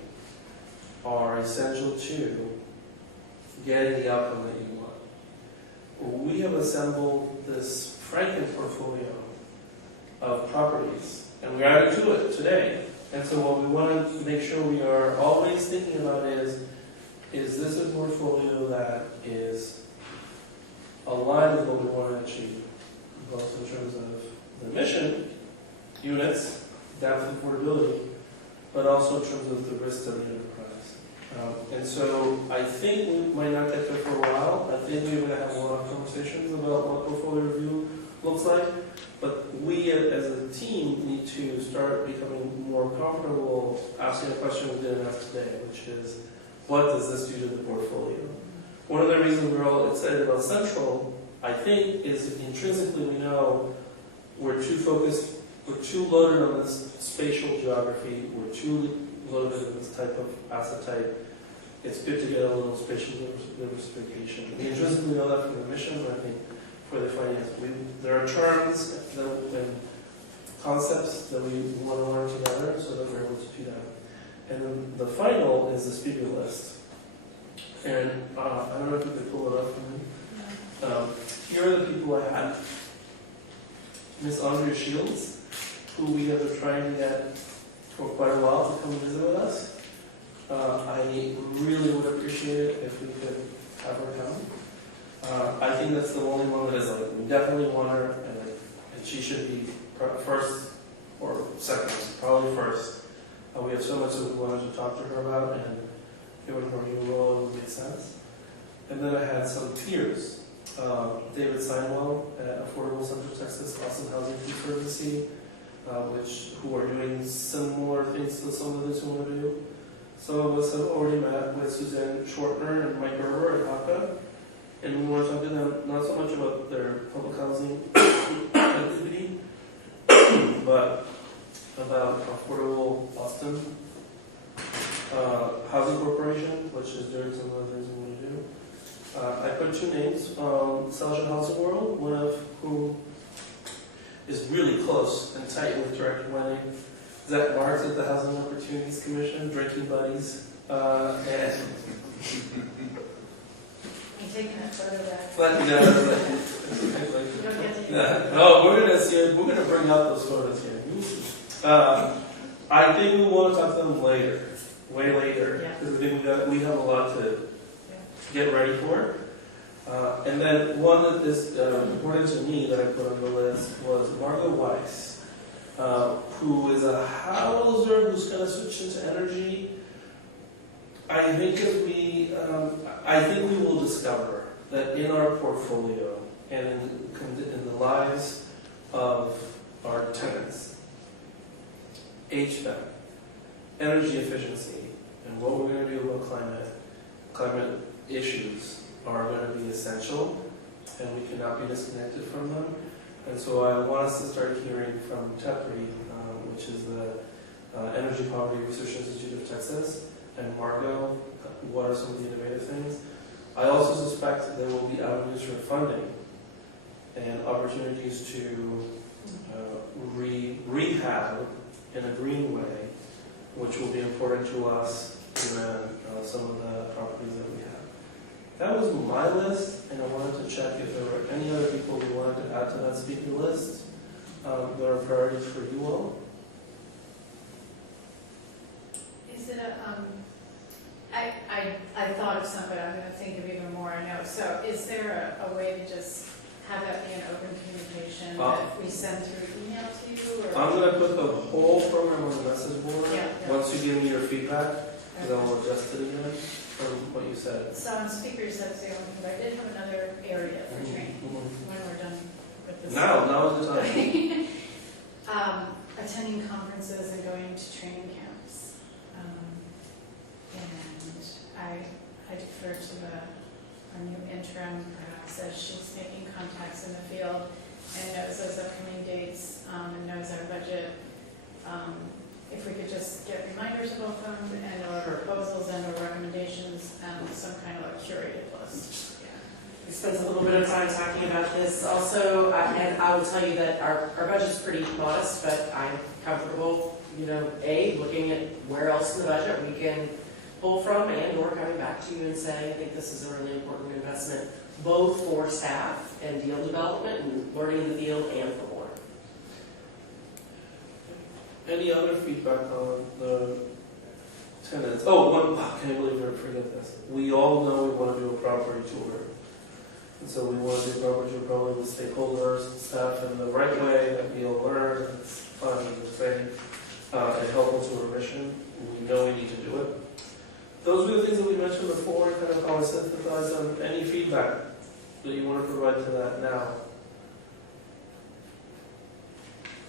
are essential to getting the outcome that you want. We have assembled this Franken portfolio of properties, and we're adding to it today. And so what we want to make sure we are always thinking about is this a portfolio that is aligned with what we want to achieve, both in terms of the mission, units, depth, and affordability, but also in terms of the risk to the enterprise. And so I think we might not get there for a while. I think we're going to have a lot of conversations about what portfolio review looks like. But we as a team need to start becoming more comfortable asking a question we didn't ask today, which is, what does this do to the portfolio? One of the reasons we're all excited about Central, I think, is intrinsically we know we're too focused, we're too loaded on this spatial geography, we're too loaded on this type of asset type. It's good to get a little spatial diversification. We intrinsically know that from the mission, but I think for the finance, there are terms and concepts that we want to learn together so that we're able to do that. And then the final is the speaker list. And I don't know if you could pull it up for me. Here are the people I had. Miss Andrea Shields, who we have been trying to get for quite a while to come visit with us. I really would appreciate it if we could have her come. I think that's the only one that is like, we definitely want her, and she should be first or second, probably first. We have so much that we wanted to talk to her about, and given her new role, it would make sense. And then I had some peers. David Seinwell at Affordable Central Texas, Austin Housing Conservancy, who are doing similar things to some of this we want to do. Some of us have already met with Suzanne Shortner and Mike Gerber at HACA, and we want to talk to them not so much about their public housing activity, but about Affordable Austin Housing Corporation, which is doing some of the things we want to do. I put two names, Celsius Housing World, one of whom is really close and tight with Director Wenning, Zach Marks at the Housing Opportunities Commission, drinking buddies, and I'm taking a photo of that. You don't get to no, we're gonna bring out those photos here. I think we want to talk to them later, way later, because I think we have a lot to get ready for. And then one that is important to me that I put on the list was Margot Weiss, who is a houser who's going to switch into energy. I think we will discover that in our portfolio and in the lives of our tenants, HVAC, energy efficiency, and what we're going to do about climate issues are going to be essential, and we cannot be disconnected from them. And so I want us to start hearing from TEPRI, which is the Energy Poverty Research Institute of Texas, and Margot, what are some of the innovative things. I also suspect there will be avenues for funding and opportunities to rehab in a green way, which will be important to us given some of the properties that we have. That was my list, and I wanted to check if there were any other people we wanted to add to that speaker list that are priorities for you all. Is it I thought of some, but I'm going to think of even more, I know. So is there a way to just have that be an open communication that we send through email to you? Or? I'm going to put the whole program on the message board. Yeah. Once you give me your feedback, then I'll adjust it again from what you said. So on speakers, that's the only thing. I did have another area for training when we're done with this. Now is the time. Attending conferences and going to training camps. And I defer to the our new interim, says she's making contacts in the field and knows those upcoming dates, and knows our budget. If we could just get reminders of both of them and or proposals and or recommendations and some kind of a curated list. We spent a little bit of time talking about this also, and I will tell you that our budget's pretty modest, but I'm comfortable, looking at where else in the budget we can pull from and or coming back to you and saying, I think this is a really important investment, both for staff and deal development and learning in the field and for more. Any other feedback on the tenants? Oh, I can't believe I forget this. We all know we want to do a property tour. And so we want to do a property tour probably with stakeholders and staff in the right way, that we all learn, and it's fun and exciting, and helpful to our mission. We know we need to do it. Those are the things that we mentioned before, kind of how I synthesize on any feedback that you want to provide to that now.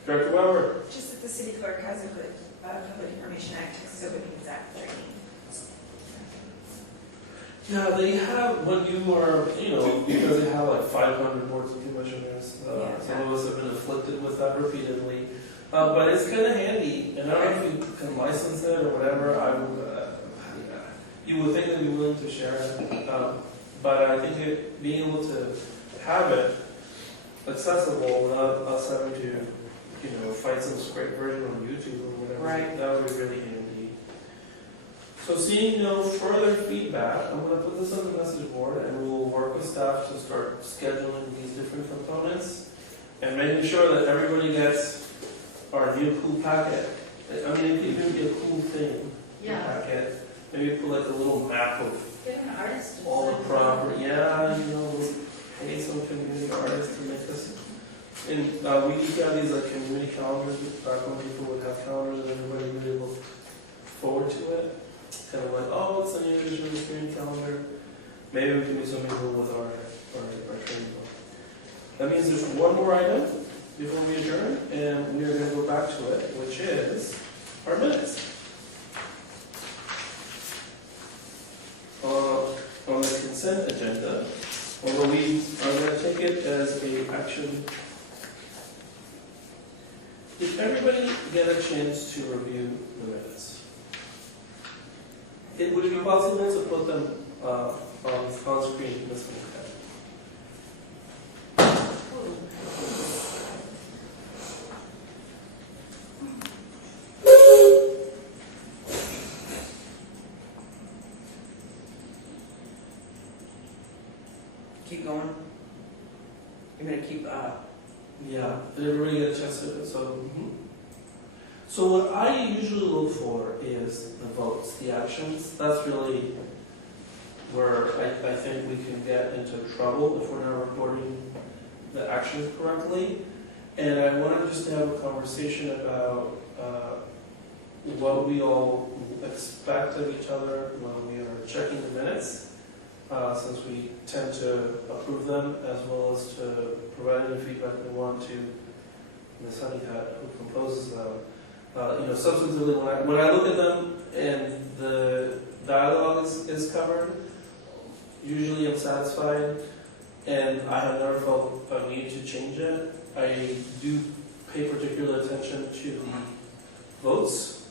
Director Weber. Just that the city clerk has a good Public Information Act Exhibit Act training. Yeah, they have, when you are, because they have like 500 boards and commissioners, some of us have been afflicted with that repeatedly. But it's kind of handy, and I don't know if you can license it or whatever. You would think they'd be willing to share it. But I think being able to have it accessible without us having to, fight some scrape version on YouTube or whatever, Right. that would be really handy. So seeing no further feedback, I'm going to put this on the message board and we'll work with staff to start scheduling these different components and making sure that everybody gets our new cool packet. I mean, it could even be a cool thing, packet. Maybe put like a little map of Get an artist to all the design property. Yeah, we'll pay some community artists to make this. And we used to have these like community calendars back when people would have calendars and everybody would be able to look forward to it. Kind of like, oh, what's the new edition of the community calendar? Maybe we can do something cool with our training book. That means there's one more item before we adjourn, and we are going to go back to it, which is our minutes. On the consent agenda, although we are going to take it as a action. Did everybody get a chance to review the minutes? Would it be possible to put them on screen, Ms. McCann? Keep going. You're gonna keep, Yeah, did everybody get a chance to, So what I usually look for is the votes, the actions. That's really where I think we can get into trouble if we're not recording the actions correctly. And I wanted just to have a conversation about what we all expect of each other when we are checking the minutes, since we tend to approve them as well as to provide any feedback we want to Ms. Honeycutt, who composes them. Substantively, when I look at them and the dialogue is covered, usually I'm satisfied, and I have never felt a need to change it. I do pay particular attention to the votes,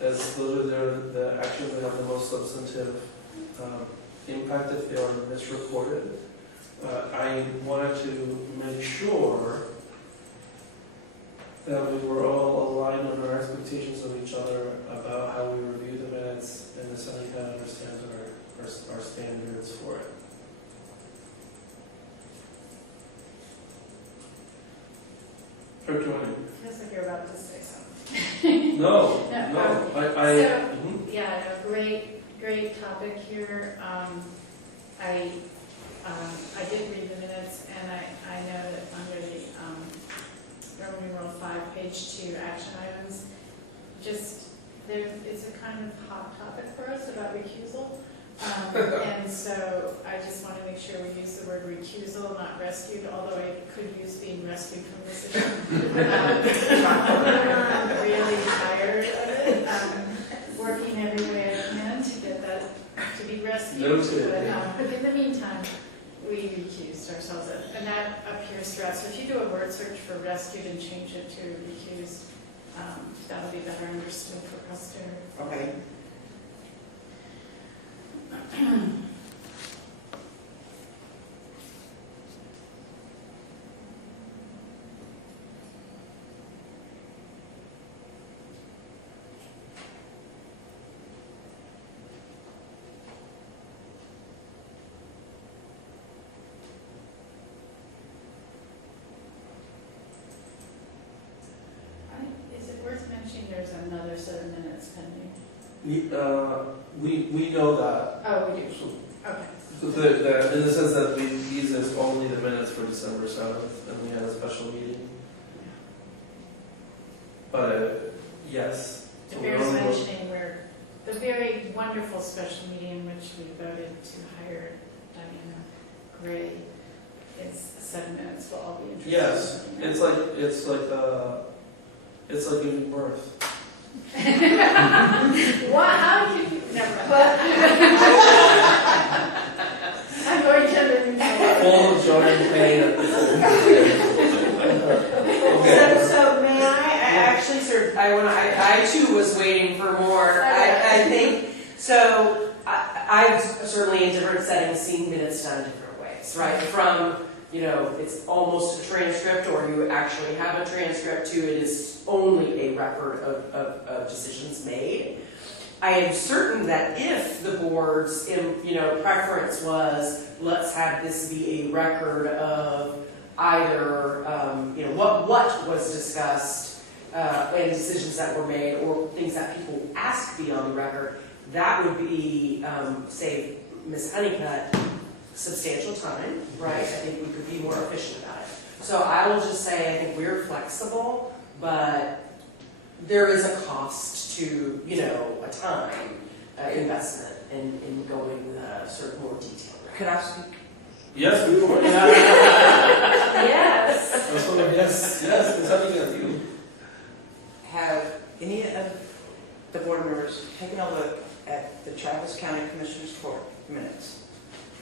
as those are the actions that have the most substantive impact if they are misreported. I wanted to make sure that we were all aligned on our expectations of each other about how we review the minutes, and this kind of understands our standards for it. Or joining. Feels like you're about to say something. No. Yeah, no, great topic here. I did read the minutes, and I know that under the Roman numeral 5, page 2, action items, it's a kind of hot topic for us about recusal. And so I just want to make sure we use the word recusal, not rescued, although I could use being rescued from this issue. I'm really tired of it. Working every way I can to get that to be rescued. Noted. But in the meantime, we recused ourselves, and that appears throughout. So if you do a word search for rescued and change it to recused, that'll be better understood for posterity. Okay. Is it worth mentioning there's another set of minutes pending? We know that. Oh, we do, okay. In the sense that these is only the minutes for December 7th, and we had a special meeting. But, yes. It bears mentioning where the very wonderful special meeting in which we voted to hire Diana Gray is a set of minutes will all be interesting. Yes, it's like giving birth. What? How did you? Never mind. I'm going to understand. Full of joy and pain at the same So may I actually I too was waiting for more. I think, so I've certainly in different settings seen minutes done different ways, right? From, it's almost a transcript or you actually have a transcript to it is only a record of decisions made. I am certain that if the board's, preference was, let's have this be a record of either, what was discussed and decisions that were made or things that people asked to be on the record, that would be, say, Ms. Honeycutt, substantial time, right? I think we could be more efficient about it. So I will just say, I think we're flexible, but there is a cost to, a time investment in going sort of more detailed. Could I speak? Yes, we will. Yes. Yes, it's something that you. Have any of the board members taken a look at the Travis County Commissioners Court minutes?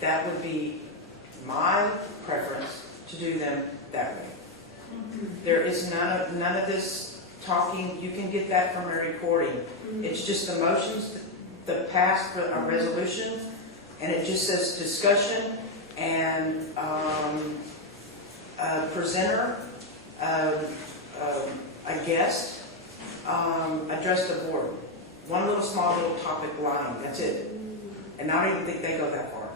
That would be my preference to do them that way. There is none of this talking. You can get that from a recording. It's just the motions that passed for a resolution, and it just says discussion and a presenter, a guest, address the board. One small little topic line. That's it. And I don't even think they go that far.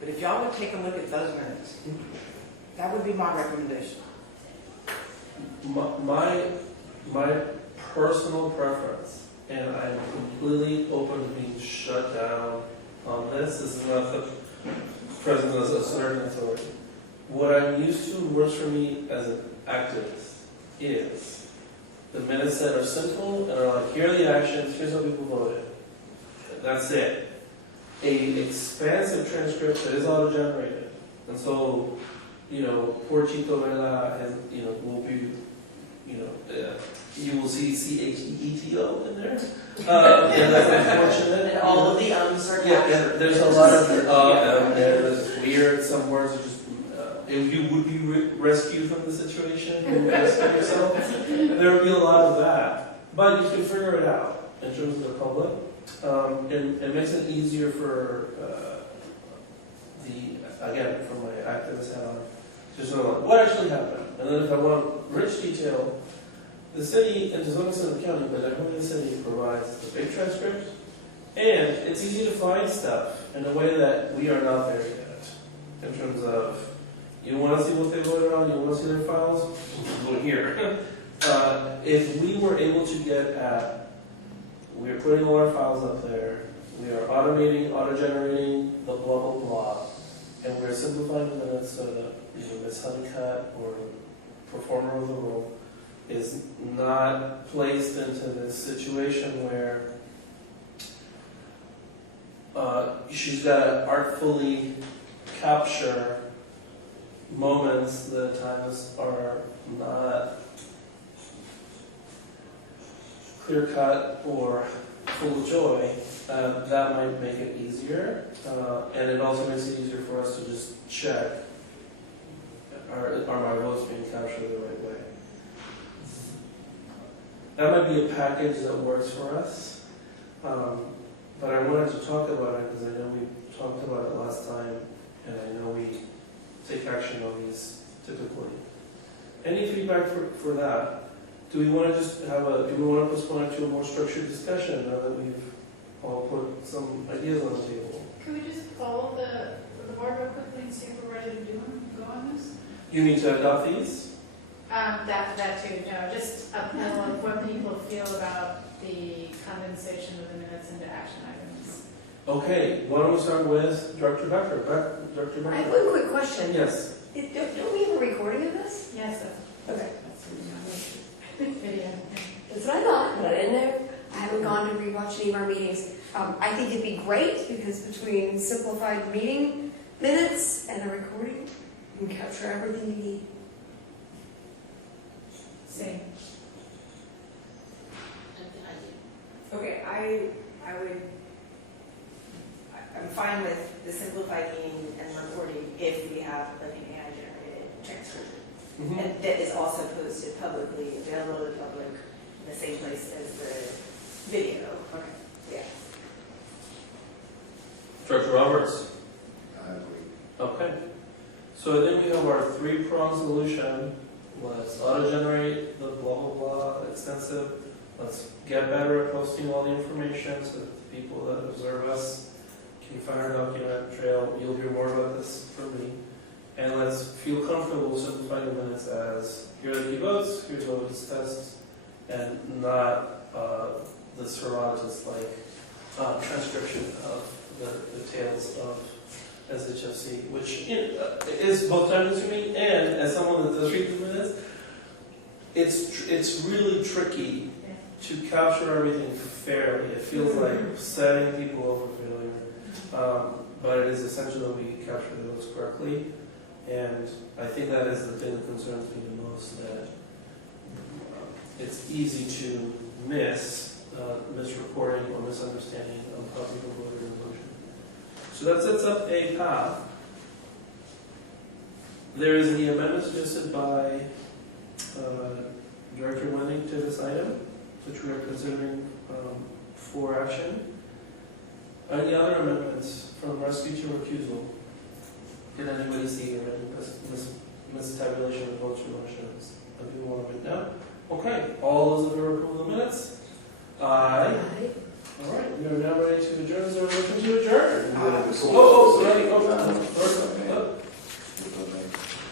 But if y'all would take a look at those minutes, that would be my recommendation. My personal preference, and I'm completely open to being shut down on this. This is not the president as a certain authority. What I'm used to and works for me as an activist is the minutes that are simple and are like, here are the actions, here's how people voted. That's it. An expansive transcript that is auto-generated. And so, poor Chico Vela has, will be, you will see CHEETO in there. And that's unfortunate. And all of the ums are Yeah, captured. and there's a lot of there's weird, some words are just, if you would be rescued from the situation, you would rescue yourself. There would be a lot of that. But you can figure it out in terms of the public. And it makes it easier for again, from my activist hat on, just know what actually happened. And then if I want rich detail, the city, and to some extent the county, but definitely the city provides the big transcript. And it's easy to find stuff in a way that we are not there yet. In terms of, you want to see what they voted on, you want to see their files, go here. If we were able to get at, we are putting all our files up there, we are automating, auto-generating the blah, blah, blah, and we're simplifying the minutes so that Ms. Honeycutt or performer of the role is not placed into this situation where she's got to artfully capture moments that at times are not clear-cut or full of joy, that might make it easier. And it also makes it easier for us to just check, are my votes being captured the right way? That might be a package that works for us. But I wanted to talk about it because I know we talked about it last time, and I know we take action on these typically. Any feedback for that? Do we want to just do we want to postpone it to a more structured discussion now that we've all put some ideas on the table? Could we just follow the board real quickly and see if we're ready to go on this? You need to adopt these? That too, no, just a panel of what people feel about the condensation of the minutes into action items. Okay, why don't we start with Director Becker? Director I have Becker. one quick question. Yes. Don't we have a recording of this? Yes, Okay. video. That's what I thought, but I didn't know. I haven't gone to rewatch any of our meetings. I think it'd be great because between simplified meeting minutes and a recording, you can capture everything you need. Same. Okay, I'm fine with the simplified meeting and recording if we have like an AI generated transcript. Mm-hmm. And that is also posted publicly, available to the public in the same place as the video. Okay. Yeah. Director Roberts. I agree. Okay. So then we have our three-pronged solution. Let's auto-generate the blah, blah, blah, extensive. Let's get better at posting all the information so that the people that observe us can find our document trail. You'll hear more about this from me. And let's feel comfortable simplifying the minutes as here are the key votes, here's what we discussed, and not this Herodotus like transcription of the tales of SHFC, which is both time consuming and as someone that does read the minutes, it's really tricky to capture everything fairly. It feels like setting people over failure, but it is essential that we capture the votes correctly. And I think that is the thing that concerns me the most, that it's easy to misreporting or misunderstanding of how people voted in the motion. So that sets up a path. There is the amendment suggested by Director Wenning to this item, which we are considering for action. Any other amendments from our speech and recusal? Did anybody see any mistabulation of votes or motions? Do you want to no? Okay. All those in favor of approval of the minutes? Aye. All right. We are now ready to adjourn. Is there a motion to adjourn? Sorry.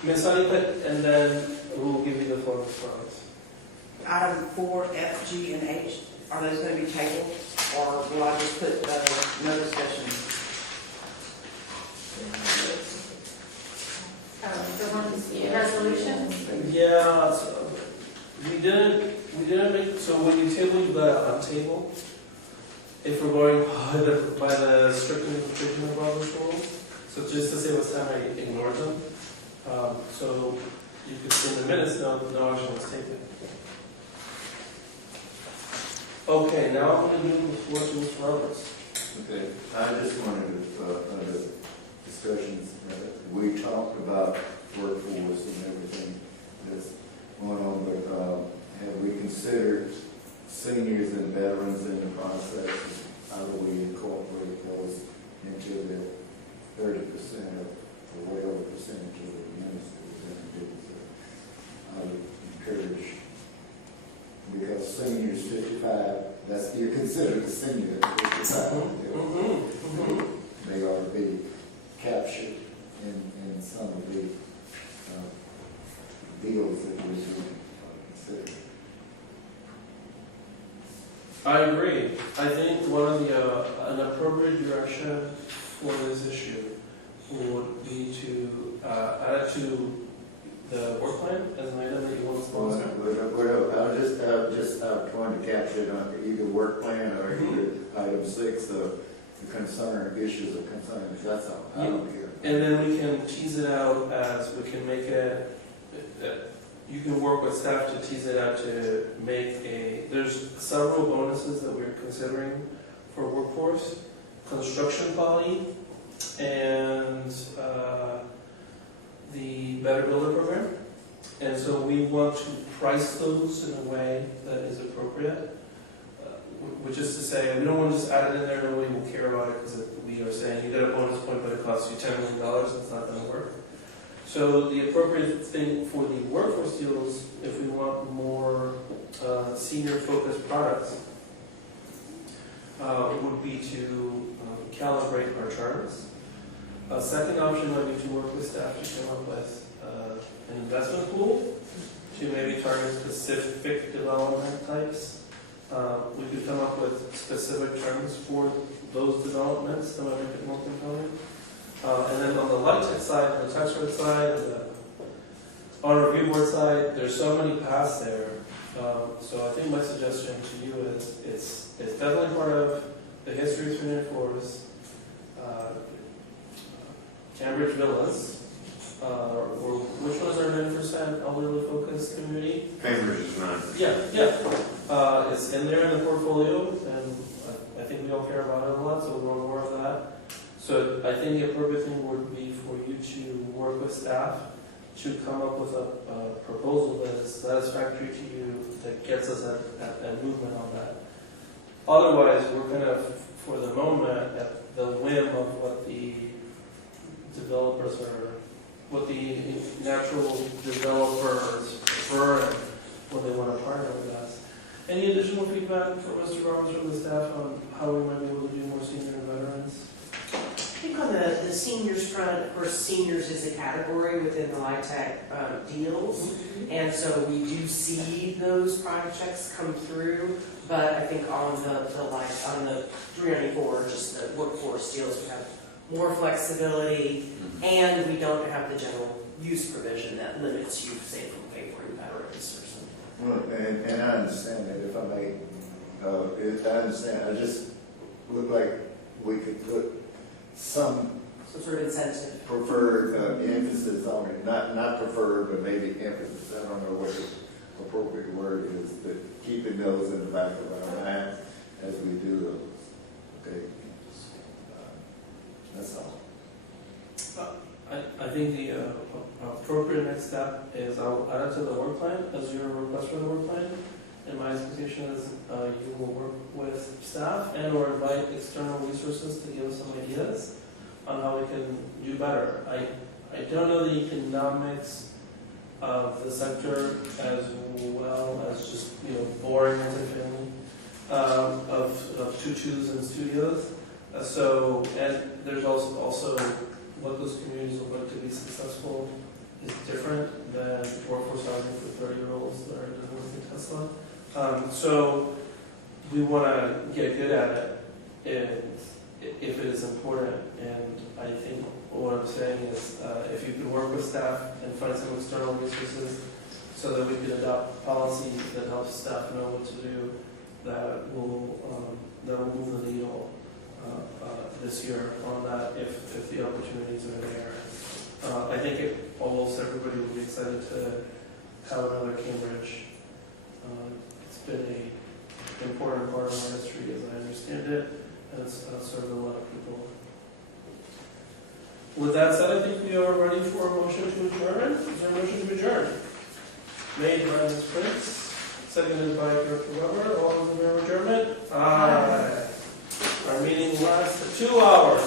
Ms. Honeycutt, and then we'll give you the floor response. Item 4, F, G, and H, are those going to be tabled, or will I just put no discussion? The ones, the resolutions? Yeah, so we didn't make, so when you table, you got on table. If we're going by the strict interpretation of Robert's rules, so just to save us time, I ignored them. So you could see in the minutes, no action was taken. Okay, now I'm going to move the floor to Mr. Roberts. Okay, I just wanted to, under discussions, we talked about workforce and everything that's going on, but have we considered seniors and veterans in the process? How do we incorporate those into the 30% of, or whatever percentage of the ministers? I would encourage, because seniors 55, that's, you're considered a senior at 55. They ought to be captured in some of the deals that we're doing. Consider. I agree. I think one of the an appropriate direction for this issue would be to add it to the work plan as an item that you want to sponsor. I was just trying to capture it on either work plan or either item 6, the concern, issues of concern. That's all. I don't care. And then we can tease it out as we can make it, you can work with staff to tease it out to make there's several bonuses that we're considering for workforce, construction quality, and the Better Builder program. And so we want to price those in a way that is appropriate, which is to say, we don't want to just add it in there, nobody will care about it, because we are saying, you get a bonus point, but it costs you $10 million, it's not going to work. So the appropriate thing for the workforce deals, if we want more senior-focused products, would be to calibrate our charts. A second option might be to work with staff to come up with an investment pool to maybe target specific development types. We could come up with specific terms for those developments that might make it more compelling. And then on the light tech side, on the tax credit side, and the honor review board side, there's so many paths there. So I think my suggestion to you is it's definitely part of the history of 394s, Cambridge Villas, or which ones are 9% elderly focused community? Cambridge is 9%. Yeah. It's in there in the portfolio, and I think we all care about it a lot, so we want more of that. So I think the appropriate thing would be for you to work with staff to come up with a proposal that is satisfactory to you, that gets us a movement on that. Otherwise, we're kind of, for the moment, at the whim of what the developers are, what the natural developers prefer and what they want to partner with us. Any additional feedback for Mr. Roberts from the staff on how we might be able to do more senior and veterans? I think on the seniors front, of course, seniors is a category within the LIHTC deals, and so we do see those projects come through. But I think on the 394, just the workforce deals, we have more flexibility, and we don't have the general use provision that limits you, say, from favoring veterans or something. Well, and I understand that, if I may, I understand, I just look like we could put some sort of incentive. Preferred emphasis on it, not preferred, but maybe emphasis. I don't know what the appropriate word is, but keeping those in the back of our minds as we do those. Okay, that's all. I think the appropriate next step is I'll add it to the work plan as your request for the work plan. And my expectation is you will work with staff and or invite external resources to give us some ideas on how we can do better. I don't know the economics of the sector as well as just boring multifamily of tutus and studios. And there's also what those communities look like to be successful is different than workforce housing for 30-year-olds that are living in Tesla. So we want to get good at it if it is important. And I think what I'm saying is if you can work with staff and find some external resources so that we can adopt policy that helps staff know what to do, that will move the needle this year on that if the opportunities are there. I think almost everybody will be excited to have another Cambridge. It's been an important part of our history as I understand it, and it's served a lot of people. With that said, I think we are ready for a motion to adjourn. Is there a motion to adjourn? Made by Ms. Prince, seconded by Director Weber. All those in favor of adjournment? Aye. Our meeting lasts 2 hours.